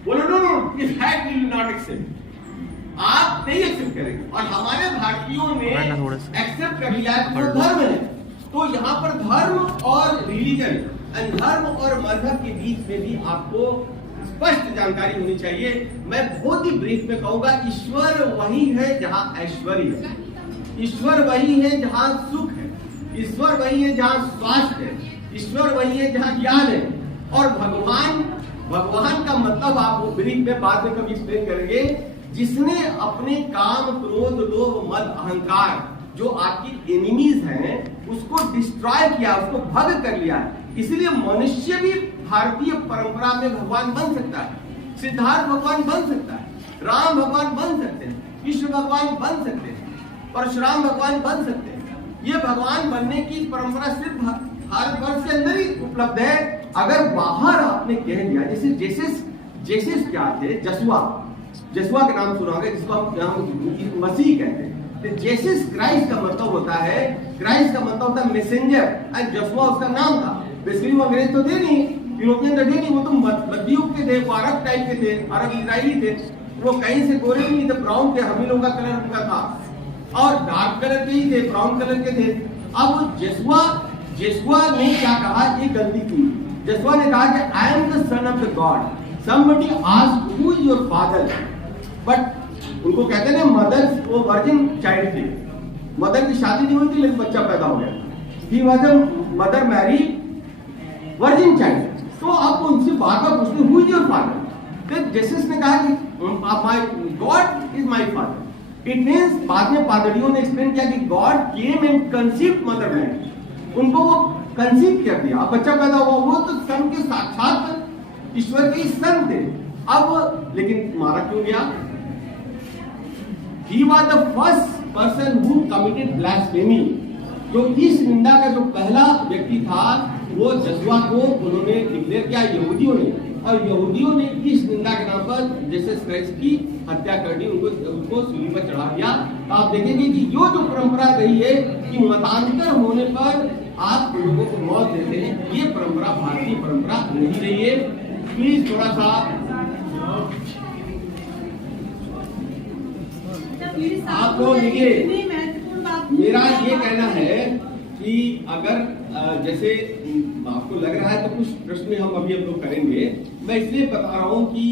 बोलो नो, इस fact we will not accept. आप नहीं एक्सेप्ट करेंगे, और हमारे भारतीयों ने एक्सेप्ट कर लिया है तो धर्म है। तो यहाँ पर धर्म और रिलीजन, धर्म और मजहब के बीच में भी आपको स्पष्ट जानकारी होनी चाहिए। मैं बहुत ही ब्रीफ में कहूंगा, ईश्वर वही है जहाँ ऐश्वर्य है, ईश्वर वही है जहाँ सुख है, ईश्वर वही है जहाँ स्वास्थ्य है, ईश्वर वही है जहाँ ज्ञान है। और भगवान का मतलब आप ब्रीफ में बाद में कभी एक्सप्लेन करेंगे, जिसने अपने काम, क्रोध, लोभ, मद, अहंकार जो आपकी एनिमीज हैं उसको डिस्ट्रॉय किया, उसको भंग कर लिया। इसलिए मनुष्य भी भारतीय परंपरा में भगवान बन सकता है, सिद्धार्थ भगवान बन सकता है, राम भगवान बन सकते हैं, कृष्ण भगवान बन सकते हैं, परशुराम भगवान बन सकते हैं। ये भगवान बनने की परंपरा सिर्फ भारतवर्ष के अंदर ही उपलब्ध है। अगर बाहर आपने कह दिया, जैसे जेसस क्या थे, जसुआ के नाम सुना होगा, जिसको हम मसीह कहते हैं। जेसस क्राइस्ट का मतलब होता है, क्राइस्ट का मतलब होता है मैसेंजर, एंड जसुआ उसका नाम था। बेसिकली वो अंग्रेज तो थे नहीं, यूरोपियन तो थे नहीं, वो तो मध्ययुग के थे, वो अरब टाइप के थे, अरब इजरायली थे। वो कहीं से गोरे नहीं थे, ब्राउन थे, हम ही लोगों का कलर उनका था, और डार्क कलर के ही थे, ब्राउन कलर के थे। अब जसुआ ने क्या कहा, ये गलती की। जसुआ ने कहा कि I am the son of the God. Somebody asked who is your father, but उनको कहते हैं मदर, वो वर्जिन चाइल्ड थी, मदर की शादी नहीं हुई थी लेकिन बच्चा पैदा हो गया। He was a mother married virgin child. तो आप उनसे बार बार पूछते हु इज योर फादर। तो जेसस ने कहा कि my God is my father. It means बाद में पादरियों ने एक्सप्लेन किया कि God came and conceived mother Mary, उनको वो कंसीव कर दिया, बच्चा पैदा हुआ। वो तो सन के साक्षात ईश्वर के सन थे। अब लेकिन मारा क्यों गया? He was the first person who committed blasphemy. जो इस निंदा का जो पहला व्यक्ति था वो जसुआ को उन्होंने डिक्लेयर किया यहूदियों ने, और यहूदियों ने इस निंदा के नाम पर जैसे क्राइस्ट की हत्या कर दी, उनको सूली पर चढ़ा दिया। तो आप देखेंगे कि जो परंपरा रही है कि मतांतर होने पर आप लोगों को मौत देते हैं, ये परंपरा भारतीय परंपरा नहीं रही है। प्लीज थोड़ा सा आप लोग देखिए, मेरा ये कहना है कि अगर जैसे आपको लग रहा है तो कुछ प्रश्न हम अभी हम लोग करेंगे, मैं इसलिए बता रहा हूँ कि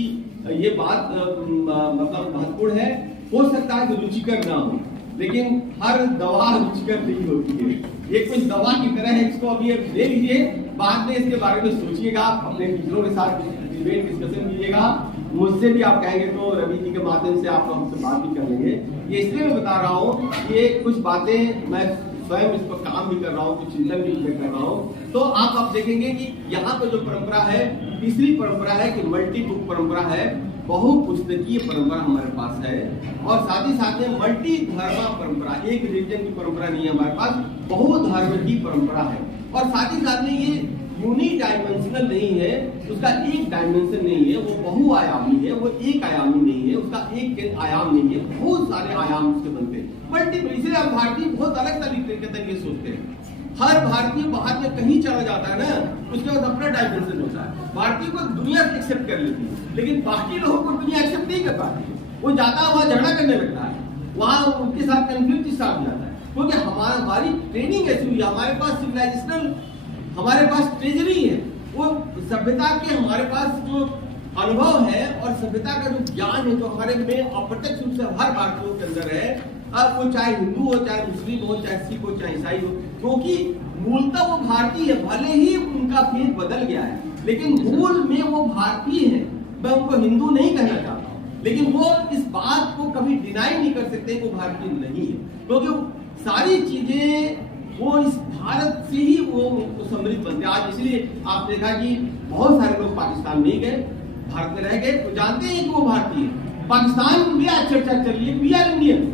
ये बात मतलब महत्वपूर्ण है। हो सकता है कि रुचिकर ना हो, लेकिन हर दवा रुचिकर नहीं होती है। ये कुछ दवा की तरह है, इसको अभी ले लीजिए, बाद में इसके बारे में सोचिएगा, अपने मित्रों के साथ डिबेट डिस्कशन कीजिएगा। मुझसे भी आप कहेंगे तो रवि जी के माध्यम से आप हमसे बात भी कर लेंगे। ये इसलिए मैं बता रहा हूँ कि कुछ बातें मैं स्वयं इस पर काम भी कर रहा हूँ, कुछ चिंतन भी कर रहा हूँ। तो आप देखेंगे कि यहाँ पर जो परंपरा है, तीसरी परंपरा है कि मल्टी बुक परंपरा है, बहुपुस्तकीय परंपरा हमारे पास है, और साथ ही साथ में मल्टी धर्मा परंपरा, एक रिलीजन की परंपरा नहीं है हमारे पास, बहुधर्म की परंपरा है। और साथ ही साथ में ये यूनिडायमेंशनल नहीं है, उसका एक डायमेंशन नहीं है, वो बहुआयामी है, वो एक आयामी नहीं है, उसका एक आयाम नहीं है, बहुत सारे आयाम उसके बनते हैं, मल्टीपल। इसलिए हम भारतीय बहुत अलग तरीके सोचते हैं। हर भारतीय बाहर में कहीं चला जाता है ना, उसके बाद अपना डायमेंशन होता है। भारतीय को दुनिया एक्सेप्ट कर लेती है, लेकिन बाकी लोगों को दुनिया एक्सेप्ट नहीं कर पाती। वो जाता है वहां झगड़ा करने लगता है, वहां उनके साथ कंफ्लिक्ट स्टार्ट हो जाता है, क्योंकि हमारी ट्रेनिंग ऐसी हुई है, हमारे पास सिविलाइजेशनल, हमारे पास ट्रेजरी है, वो सभ्यता के हमारे पास जो अनुभव है और सभ्यता का जो ज्ञान है, जो हमारे में अप्रत्यक्ष रूप से हर भारतीयों के अंदर है। अब वो चाहे हिंदू हो, चाहे मुस्लिम हो, चाहे सिख हो, चाहे ईसाई हो, क्योंकि मूलतः वो भारतीय है, भले ही उनका फेथ बदल गया है, लेकिन मूल में वो भारतीय है। मैं उनको हिंदू नहीं कहना चाहता हूँ, लेकिन वो इस बात को कभी डिनाई नहीं कर सकते कि वो भारतीय नहीं है, क्योंकि सारी चीजें वो इस भारत से ही वो समृद्ध बनते। आज इसलिए आप देखा कि बहुत सारे लोग पाकिस्तान नहीं गए, भारत में रह गए, तो जानते हैं कि वो भारतीय है। पाकिस्तान में आज चर्चा चल रही है, we are Indian,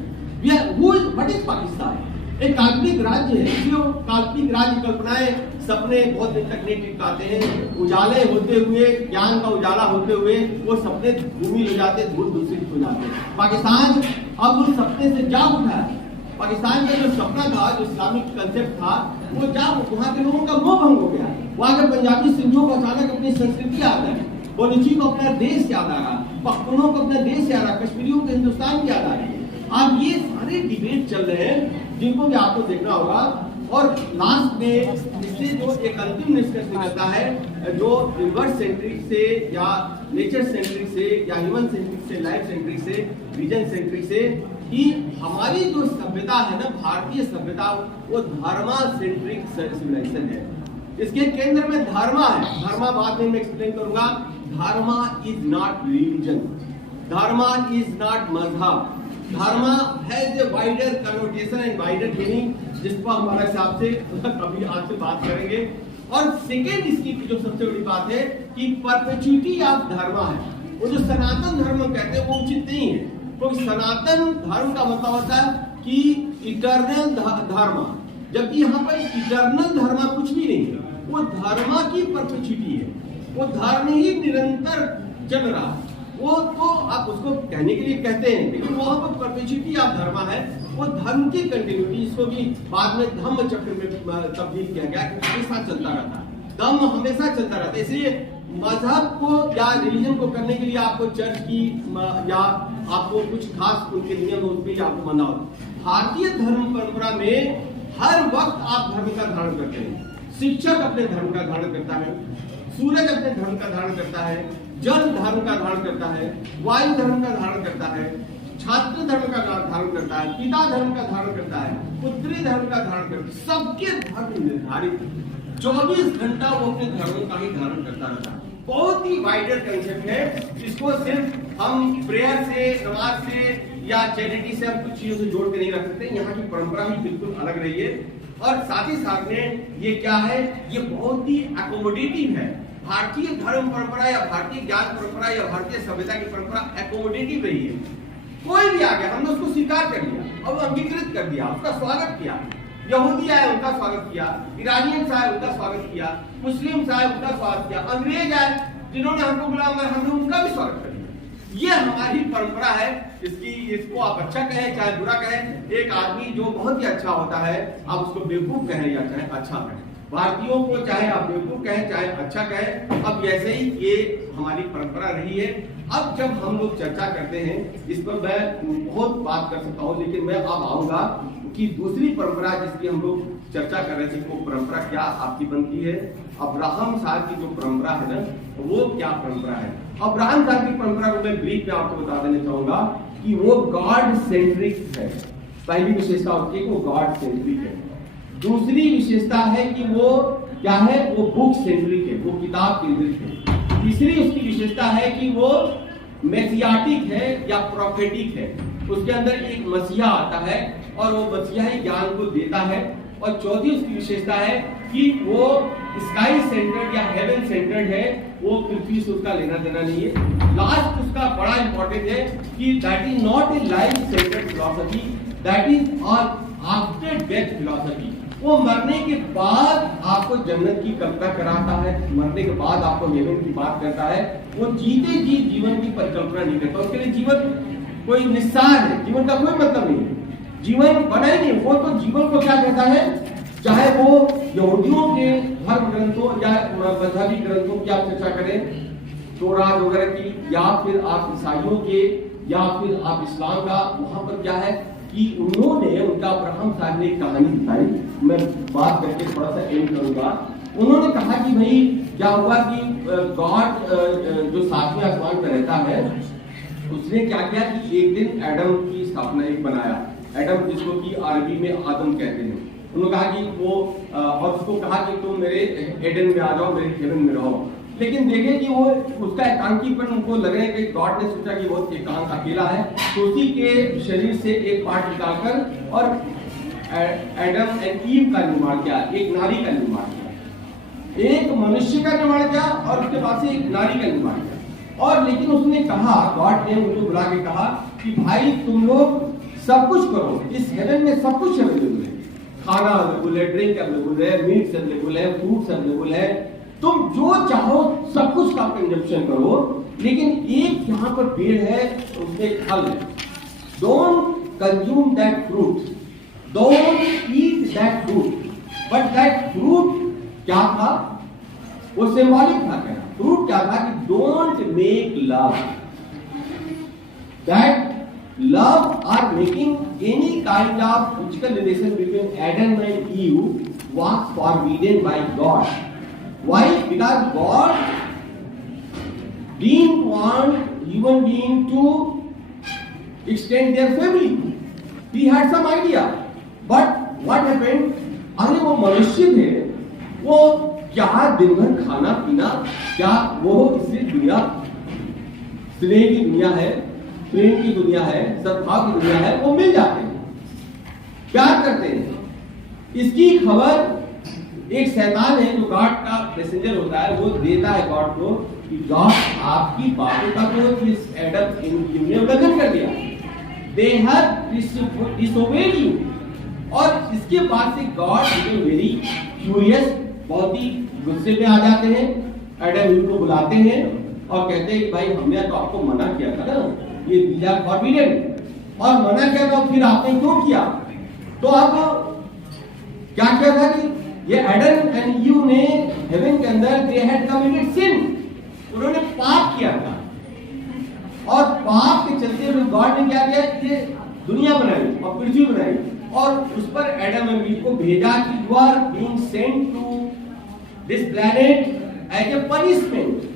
we are what is Pakistan? एक काल्पनिक राज्य है, जो काल्पनिक राज्य कल्पनाएं, सपने बहुत दिन तक नहीं टिक पाते हैं, उजाले होते हुए, ज्ञान का उजाला होते हुए वो सपने धूमिल हो जाते, धूल दूषित हो जाते हैं। पाकिस्तान अब उस सपने से जाग उठा है। पाकिस्तान का जो सपना था, जो इस्लामिक कंसेप्ट था, वो वहाँ के लोगों का मोह भंग हो गया। वहाँ के पंजाबी सिंधियों को अचानक अपनी संस्कृति याद है, बलूची को अपना देश याद आ रहा, पख्तूनों को अपना देश याद आ रहा, कश्मीरियों को हिंदुस्तान की याद आ रही है। अब ये सारे डिबेट चल रहे हैं, जिनको भी आपको देखना होगा। और लास्ट में इससे जो एक अंतिम निष्कर्ष निकलता है, जो रिवर्स सेंट्रिक से या नेचर सेंट्रिक से या ह्यूमन सेंट्रिक से, लाइफ सेंट्रिक से, रीजन सेंट्रिक से, कि हमारी जो सभ्यता है ना, भारतीय सभ्यता, वो धर्मा सेंट्रिक सिविलाइजेशन है। इसके केंद्र में धर्मा है। धर्मा बाद में मैं एक्सप्लेन करूंगा। Dharma is not religion, dharma is not मजहब। Dharma has a wider connotation and wider meaning, जिसको हमारे हिसाब से कभी आज से बात करेंगे। और सेकेंड इसकी जो सबसे बड़ी बात है कि परपेचुइटी ऑफ धर्मा है। वो जो सनातन धर्म कहते हैं वो उचित नहीं है, क्योंकि सनातन धर्म का मतलब होता है कि इटर्नल धर्म, जबकि यहाँ पर इटर्नल धर्म कुछ भी नहीं है, वो धर्मा की परपेचुइटी है, वो धर्म ही निरंतर चल रहा है। वो तो आप उसको कहने के लिए कहते हैं, लेकिन वहाँ पर परपेचुइटी ऑफ धर्मा है, वो धर्म की कंटिन्यूटी। इसको भी बाद में धम्म चक्र में तब्दील किया गया, हमेशा चलता रहता है, धम्म हमेशा चलता रहता है। इसलिए मजहब को या रिलीजन को करने के लिए आपको चर्च की या आपको कुछ खास उनके नियम उन पे आपको मानना होता। भारतीय धर्म परंपरा में हर वक्त आप धर्म का धारण करते हैं। शिक्षक अपने धर्म का धारण करता है, सूरज अपने धर्म का धारण करता है, जल धर्म का धारण करता है, वायु धर्म का धारण करता है, छात्र धर्म का धारण करता है, पिता धर्म का धारण करता है, पुत्री धर्म का धारण करता है। सबके धर्म निर्धारित, 24 घंटा वो अपने धर्म का ही धारण करता रहता है। बहुत ही वाइडर कंसेप्ट है, इसको सिर्फ हम प्रेयर से, नमाज से या चैरिटी से हम कुछ चीजों से जोड़ के नहीं रख सकते। यहाँ की परंपरा भी बिल्कुल अलग रही है। और साथ ही साथ में ये क्या है, ये बहुत ही एकोमोडेटिव है। भारतीय धर्म परंपरा या भारतीय ज्ञान परंपरा या भारतीय सभ्यता की परंपरा एकोमोडेटिव रही है। कोई भी आ गया, हमने उसको स्वीकार कर लिया और अंगीकृत कर दिया, उसका स्वागत किया। यहूदी आए उनका स्वागत किया, ईरानियंस आए उनका स्वागत किया, मुस्लिम आए उनका स्वागत किया, अंग्रेज आए जिन्होंने हमको गुलाम बनाया हमने उनका भी स्वागत किया। ये हमारी परंपरा है। इसको आप अच्छा कहें चाहे बुरा कहें, एक आदमी जो बहुत ही अच्छा होता है आप उसको बेवकूफ कहें या चाहे अच्छा कहें, भारतीयों को चाहे आप बेवकूफ कहें चाहे अच्छा कहें, अब ऐसे ही ये हमारी परंपरा रही है। अब जब हम लोग चर्चा करते हैं इस पर मैं बहुत बात कर सकता हूँ, लेकिन मैं अब आऊंगा कि दूसरी परंपरा जिसकी हम लोग चर्चा कर रहे थे वो परंपरा क्या आपकी बनती है। अब्राहम साहब की जो परंपरा है ना वो क्या परंपरा है। अब्राहम साहब की परंपरा को मैं ब्रीफ में आपको बता देना चाहूंगा कि वो गॉड सेंट्रिक है। पहली विशेषता होती है कि वो गॉड सेंट्रिक है। दूसरी विशेषता है कि वो क्या है, वो बुक सेंट्रिक है, वो किताब केंद्रित है। तीसरी उसकी विशेषता है कि वो मेसियाटिक है या प्रोफेटिक है, उसके अंदर एक मसीहा आता है और वो मसीहा ही ज्ञान को देता है। और चौथी उसकी विशेषता है कि वो स्काई सेंटर्ड या हेवन सेंटर्ड है, वो पृथ्वी से उसका लेना देना नहीं है। लास्ट उसका बड़ा इंपॉर्टेंट है कि that is not a life centred philosophy, that is all after death philosophy. वो मरने के बाद आपको जन्नत की कल्पना कराता है, मरने के बाद आपको हेवन की बात करता है। वो जीते जी जीवन की परिकल्पना नहीं करता, उसके लिए जीवन कोई निस्सार है, जीवन का कोई मतलब नहीं है, जीवन बना ही नहीं। वो तो जीवन को क्या कहता है, चाहे वो यहूदियों के धर्म ग्रंथों या मजहबी ग्रंथों की आप चर्चा करें, तौरात वगैरह की, या फिर आप ईसाइयों के, या फिर आप इस्लाम का, वहां पर क्या है कि उन्होंने उनका अब्राहम साहब ने एक कहानी दिखाई, मैं बात करके थोड़ा सा एंड करूंगा। उन्होंने कहा कि भाई क्या हुआ कि गॉड जो सातवें आसमान पर रहता है उसने क्या किया कि एक दिन एडम की स्थापना एक बनाया, एडम जिसको कि अरबी में आदम कहते हैं। उन्होंने कहा कि वो और उसको कहा कि तुम मेरे एडन में आ जाओ, मेरे हेवन में रहो। लेकिन देखे कि वो उसका एकांकीपन उनको लग रहा है कि गॉड ने सोचा कि बहुत एकांत अकेला है, तो उसी के शरीर से एक पार्ट निकालकर और एडम एंड ईव का निर्माण किया, एक नारी का निर्माण किया, एक मनुष्य का निर्माण किया और उसके बाद से एक नारी का निर्माण किया। और लेकिन उसने कहा, गॉड ने उनको बुला के कहा कि भाई तुम लोग सब कुछ करो, इस हेवन में सब कुछ अवेलेबल है, खाना अवेलेबल है, ड्रिंक अवेलेबल है, मीट्स अवेलेबल है, फ्रूट्स अवेलेबल है, तुम जो चाहो सब कुछ का कंजप्शन करो, लेकिन एक यहाँ पर पेड़ है उसमें फल है, don't consume that fruit, don't eat that fruit. But that fruit क्या था, वो सिंबॉलिक था। क्या फ्रूट क्या था कि don't make love, that love or making any kind of physical relation between Adam and Eve was forbidden by God. Why? Because God didn't want human being to extend their family. He had some idea, but what happened? अरे वो मनुष्य थे, वो क्या दिन भर खाना पीना, क्या वो इसी दुनिया स्नेह की दुनिया है, प्रेम की दुनिया है, सद्भाव की दुनिया है, वो मिल जाते हैं, प्यार करते हैं। इसकी खबर एक शैतान है जो गॉड का मैसेंजर होता है, वो देता है गॉड को कि गॉड आपकी बातों का तो इस एडम ने उल्लंघन कर दिया, दे हैव डिसोबेड यू। और इसके बाद से गॉड बिकम वेरी फ्यूरियस, बहुत ही गुस्से में आ जाते हैं, एडम को बुलाते हैं और कहते हैं कि भाई हमने तो आपको मना किया था ना, ये बीजा फॉरबिडन, और मना किया तो फिर आपने क्यों किया। तो अब क्या किया था कि ये एडम एंड ईव ने हेवन के अंदर दे हैड कमिटेड सिन, उन्होंने पाप किया था, और पाप के चलते हुए गॉड ने क्या किया, ये दुनिया बनाई और पृथ्वी बनाई और उस पर एडम एंड ईव को भेजा कि you are being sent to this planet as a punishment.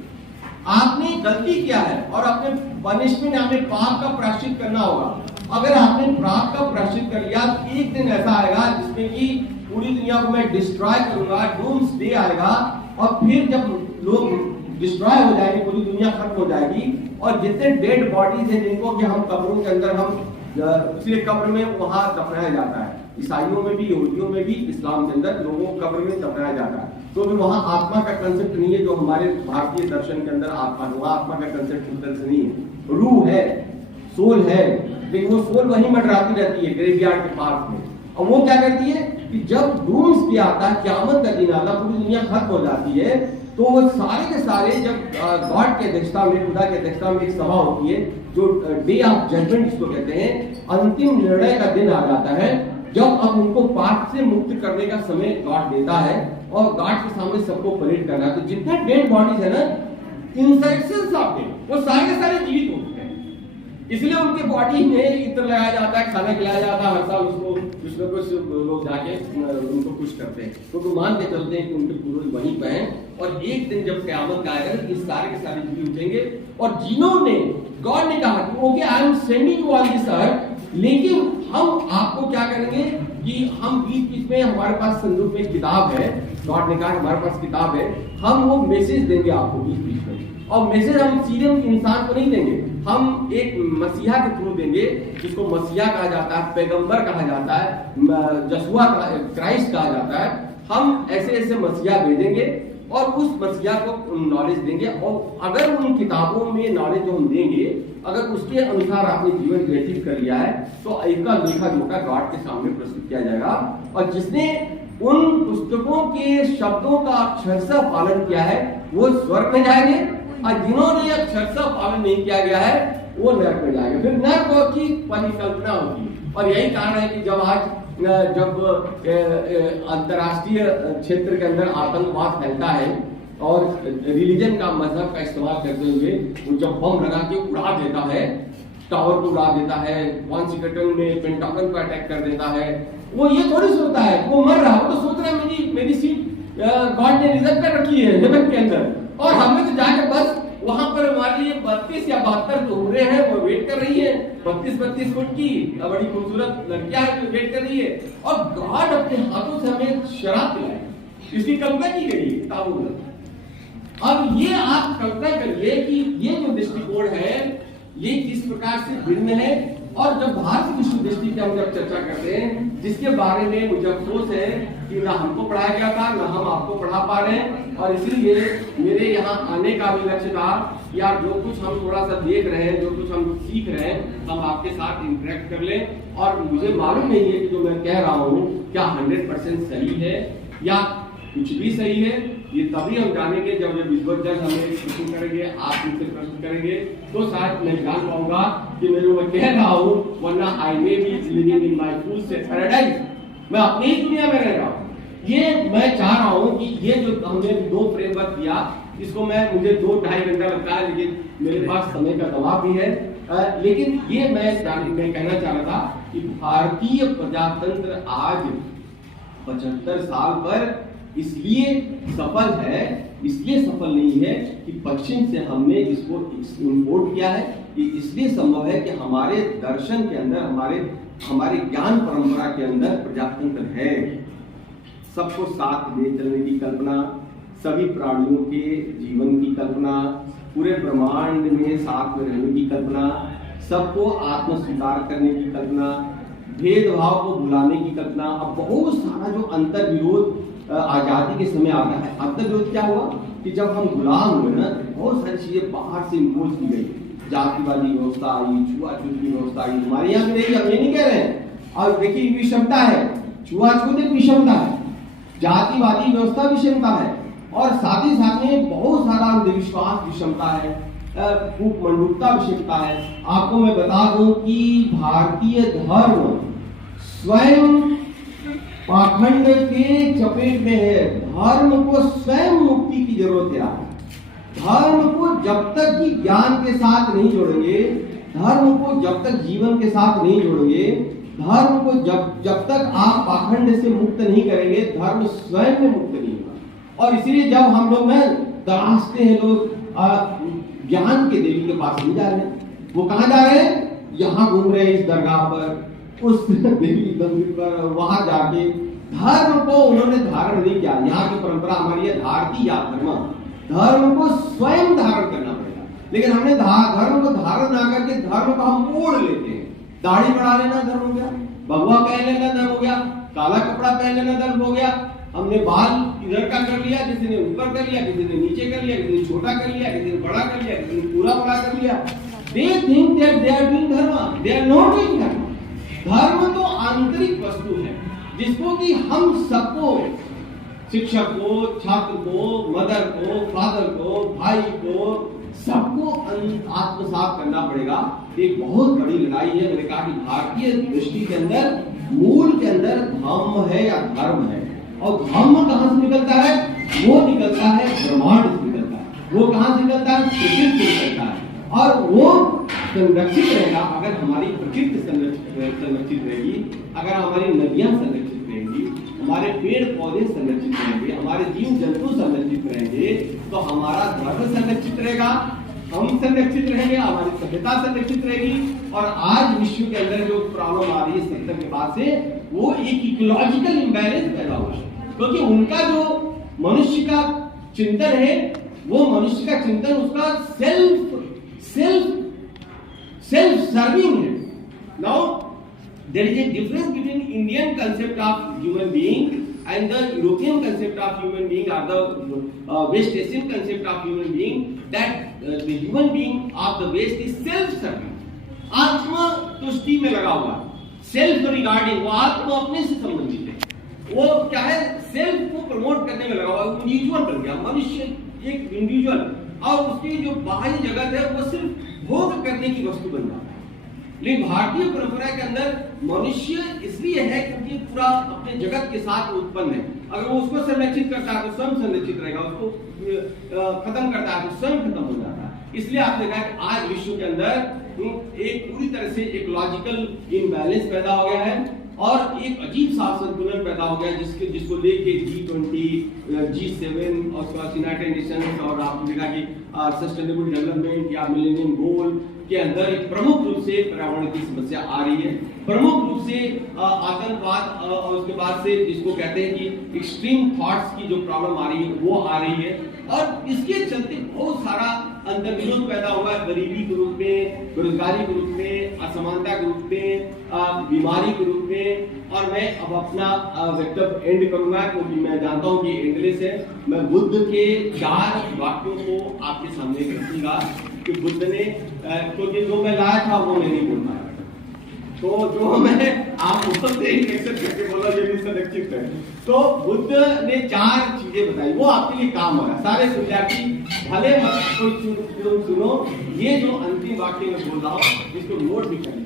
आपने गलती किया है और अपने पनिशमेंट, आपने पाप का प्रायश्चित करना होगा। अगर आपने पाप का प्रायश्चित कर लिया तो एक दिन ऐसा आएगा जिसमें कि पूरी दुनिया को मैं डिस्ट्रॉय करूंगा, डूम्सडे आएगा, और फिर जब लोग डिस्ट्रॉय हो जाएंगे, पूरी दुनिया खत्म हो जाएगी, और जितने डेड बॉडीज हैं जिनको कि हम कब्रों के अंदर हम इसलिए कब्र में वहां दफनाया जाता है, ईसाइयों में भी, यहूदियों में भी, इस्लाम के अंदर लोगों को कब्र में दफनाया जाता है। तो भी वहां आत्मा का कंसेप्ट नहीं है जो हमारे भारतीय दर्शन के अंदर आत्मा है, वहां आत्मा का कंसेप्ट उस तरह से नहीं है। रूह है, सोल है, लेकिन वो सोल वहीं मंडराती रहती है ग्रेवयार्ड के पास में, और वो क्या करती है, कि जब डूम्सडे आता है, क़यामत का दिन आता है, पूरी दुनिया खत्म हो जाती है, तो वो सारे के सारे जब गॉड के अध्यक्षता में, खुदा के अध्यक्षता में एक सभा होती है जो डे ऑफ जजमेंट जिसको कहते हैं, अंतिम निर्णय का दिन आ जाता है, जब अब उनको पाप से मुक्त करने का समय गॉड देता है और गॉड के सामने सबको परेड करना है। तो जितने डेड बॉडीज है ना, इंसेक्शंस आते हैं, वो सारे के सारे जीवित होते हैं, इसलिए उनके बॉडी में इत्र लगाया जाता है, खाना खिलाया जाता है, हर साल उसको कुछ न कुछ लोग जाके उनको खुश करते हैं, तो मान के चलते हैं कि उनके पूर्वज वहीं पे हैं। और एक दिन जब क़यामत का आएगा, इस सारे के सारे जीव उठेंगे, और जिन्होंने, गॉड ने कहा कि okay I am sending you on this earth, लेकिन हम आपको क्या करेंगे कि हम बीच बीच में, हमारे पास संदूक में किताब है, गॉड ने कहा हमारे पास किताब है, हम वो मैसेज देंगे आपको बीच बीच में, और मैसेज हम सीधे इंसान को नहीं देंगे, हम एक मसीहा के थ्रू देंगे, जिसको मसीहा कहा जाता है, पैगंबर कहा जाता है, यशुआ क्राइस्ट कहा जाता है। हम ऐसे ऐसे मसीहा भेजेंगे और उस मसीहा को नॉलेज देंगे, और अगर उन किताबों में नॉलेज जो हम देंगे, अगर उसके अनुसार आपने जीवन व्यतीत कर लिया है, तो इसका लेखा जोखा गॉड के सामने प्रस्तुत किया जाएगा। और जिसने उन पुस्तकों के शब्दों का अक्षरशः पालन किया है, वो स्वर्ग में जाएंगे, और जिन्होंने अक्षरशः पालन नहीं किया गया है, वो नरक में जाएंगे। फिर नरक की परिकल्पना होगी, और यही कारण है कि जब अंतरराष्ट्रीय क्षेत्र के अंदर आतंकवाद फैलता है और रिलीजन का, मजहब का इस्तेमाल करते हुए वो जब बम लगा के उड़ा देता है, टावर को उड़ा देता है, वाशिंगटन में पेंटागन को अटैक कर देता है, वो ये थोड़ी सोचता है वो मर रहा, वो तो सोच रहा है मेरी सीट गॉड ने रिजर्व कर रखी है हेवन के अंदर, और हमें तो जाके बस वहां पर हमारे लिए 32 या 72 उम्रें हैं, वो वेट कर रही है, 32 फुट की बड़ी खूबसूरत लड़कियां हैं जो वेट कर रही है, और गॉड अपने हाथों से हमें शराब पिलाए, इसकी कल्पना की गई है किताबों में। अब ये आप कल्पना करिए कि ये जो दृष्टिकोण है ये किस प्रकार से भिन्न है, और जब भारत विश्व दृष्टि की हम जब चर्चा करते हैं, जिसके बारे में मुझे अफसोस है कि ना हमको पढ़ाया गया था, ना हम आपको पढ़ा पा रहे हैं, और इसलिए मेरे यहाँ आने का भी लक्ष्य था या जो कुछ हम थोड़ा सा देख रहे हैं, जो कुछ हम सीख रहे हैं, हम आपके साथ इंटरेक्ट कर लें। और मुझे मालूम नहीं है कि जो मैं कह रहा हूँ क्या 100% सही है या कुछ भी सही है, ये तभी हम जानेंगे जब विश्वजन हमें प्रश्न करेंगे, आप मुझसे प्रश्न करेंगे, तो शायद मैं जान पाऊंगा कि मैं कह रहा हूँ, वरना I may be living in my fool's paradise, मैं अपनी ही दुनिया में रह रहा हूँ। ये मैं चाह रहा हूँ कि ये जो हमने 2 फ्रेमवर्क दिया, इसको मुझे 2-2.5 घंटा लगता है, लेकिन मेरे पास समय का दबाव भी है, लेकिन ये मैं कहना चाह रहा था कि भारतीय प्रजातंत्र आज 75 साल पर इसलिए सफल है, इसलिए सफल नहीं है कि पश्चिम से हमने इसको इंपोर्ट किया है, कि इसलिए संभव है कि हमारे दर्शन के अंदर, हमारे ज्ञान परंपरा के अंदर प्रजातंत्र है। सबको साथ ले चलने की कल्पना, सभी प्राणियों के जीवन की कल्पना, पूरे ब्रह्मांड में साथ में रहने की कल्पना, सबको आत्म स्वीकार करने की कल्पना, भेदभाव को भुलाने की कल्पना। अब बहुत सारा जो अंतर विरोध आजादी के समय आता है, अंतर विरोध क्या हुआ कि जब हम गुलाम हुए ना, बहुत सारी चीजें बाहर से इम्पोज की गई, जातिवादी व्यवस्था आई, छुआछूत की व्यवस्था आई, हमारे यहाँ भी रही, हम ये नहीं कह रहे हैं। और देखिए विषमता है, छुआछूत एक विषमता है, जातिवादी व्यवस्था विषमता है, और साथ ही साथ में बहुत सारा अंधविश्वास विषमता है, मंडूकता विषमता है। आपको मैं बता दूं कि भारतीय धर्म स्वयं पाखंड के चपेट में है। धर्म को स्वयं मुक्ति की जरूरत है। धर्म को जब तक कि ज्ञान के साथ नहीं जोड़ेंगे, धर्म को जब तक जीवन के साथ नहीं जोड़ेंगे, धर्म को जब तक आप पाखंड से मुक्त नहीं करेंगे, धर्म स्वयं में मुक्त नहीं होगा। और इसीलिए जब हम लोग ना तलाशते हैं, लोग ज्ञान के देवी के पास नहीं जा रहे हैं, वो कहाँ जा रहे हैं, यहाँ घूम रहे हैं, इस दरगाह पर, उस देवी मंदिर पर, वहां जाके धर्म को उन्होंने धारण नहीं किया। यहाँ की परंपरा हमारी है धारती या धर्म को स्वयं धारण करना पड़ेगा, लेकिन हमने धर्म को धारण ना करके धर्म को हम मोड़ लेते हैं। दाढ़ी बढ़ा लेना धर्म हो गया, भगवा पहन लेना धर्म हो गया, काला कपड़ा पहन लेना धर्म हो गया, हमने बाल इधर का कर लिया, किसी ने ऊपर कर लिया, किसी ने नीचे कर लिया, किसी ने छोटा कर लिया, किसी ने बड़ा कर लिया, किसी ने पूरा बड़ा कर लिया। They think that they are doing dharma, they are not doing dharma। धर्म तो आंतरिक वस्तु है, जिसको कि हम सबको, शिक्षक को, छात्र को, मदर को, फादर को, भाई को, सबको आत्मसात करना पड़ेगा। एक बहुत बड़ी लड़ाई है। मैंने कहा कि भारतीय दृष्टि के अंदर मूल के अंदर धर्म है या धर्म है, और धर्म कहां से निकलता है? वो निकलता है ब्रह्मांड से निकलता है, वो कहां से निकलता है? प्रकृति से निकलता है, और वो संरक्षित रहेगा अगर हमारी प्रकृति संरक्षित रहेगी, अगर हमारी नदियां संरक्षित रहेंगी, हमारे पेड़ पौधे संरक्षित रहेंगे, हमारे जीव जंतु संरक्षित रहेंगे, तो हमारा धर्म संरक्षित रहेगा, हम संरक्षित रहेंगे, हमारी सभ्यता संरक्षित रहेगी। और आज विश्व के अंदर जो प्रॉब्लम आ रही है 70 के बाद से, वो एक इकोलॉजिकल इम्बैलेंस पैदा हुआ है, क्योंकि उनका जो मनुष्य का चिंतन है, वो मनुष्य का चिंतन उसका सेल्फ सर्विंग है। Now there is a difference between Indian concept of human being and the European concept of human being, or the West Asian concept of human being, that the human being of the West is self-serving, आत्म तुष्टि में लगा हुआ, self regarding, वो आत्म अपने से संबंधित है, वो क्या है? सेल्फ को प्रमोट करने में लगा हुआ, इंडिविजुअल बन गया मनुष्य, एक इंडिविजुअल, और उसकी जो बाह्य जगत है वो सिर्फ भोग करने की वस्तु बन जाता है। लेकिन भारतीय परंपरा के अंदर मनुष्य इसलिए है क्योंकि पूरा अपने जगत के साथ उत्पन्न है। अगर वो उसको संरक्षित करता है तो स्वयं संरक्षित रहेगा, उसको खत्म करता है तो स्वयं खत्म हो जाता है। इसलिए आपने देखा कि आज विश्व के अंदर एक पूरी तरह से इकोलॉजिकल इम्बैलेंस पैदा हो गया है, और एक अजीब सा संतुलन पैदा हो गया जिसको लेके G20, G7 और यूनाइटेड नेशंस, और आपने देखा कि सस्टेनेबल डेवलपमेंट या मिलेनियम गोल के अंदर एक प्रमुख रूप से पर्यावरण की समस्या आ रही है, प्रमुख रूप से आतंकवाद, और उसके बाद से जिसको कहते हैं कि एक्सट्रीम थॉट्स की जो प्रॉब्लम आ रही है वो आ रही है, और इसके चलते बहुत सारा अंतर्विरोध पैदा हुआ है, गरीबी के रूप में, बेरोजगारी के रूप में, असमानता के रूप में, बीमारी के रूप में। और मैं अब अपना वक्तव्य एंड करूंगा क्योंकि मैं जानता हूं कि एंडलेस है। मैं बुद्ध के 4 वाक्यों को आपके सामने रखूंगा कि बुद्ध ने, क्योंकि जो मैं लाया था वो मैं नहीं बोल पाया, तो जो मैं आप उससे एक्सेप्ट करके बोला ये भी संरक्षित है। तो बुद्ध ने 4 चीजें बताई, वो आपके लिए काम हो रहा है। सारे विद्यार्थी भले मत कोई सुनो, ये जो अंतिम वाक्य मैं बोल रहा हूँ इसको नोट भी करें।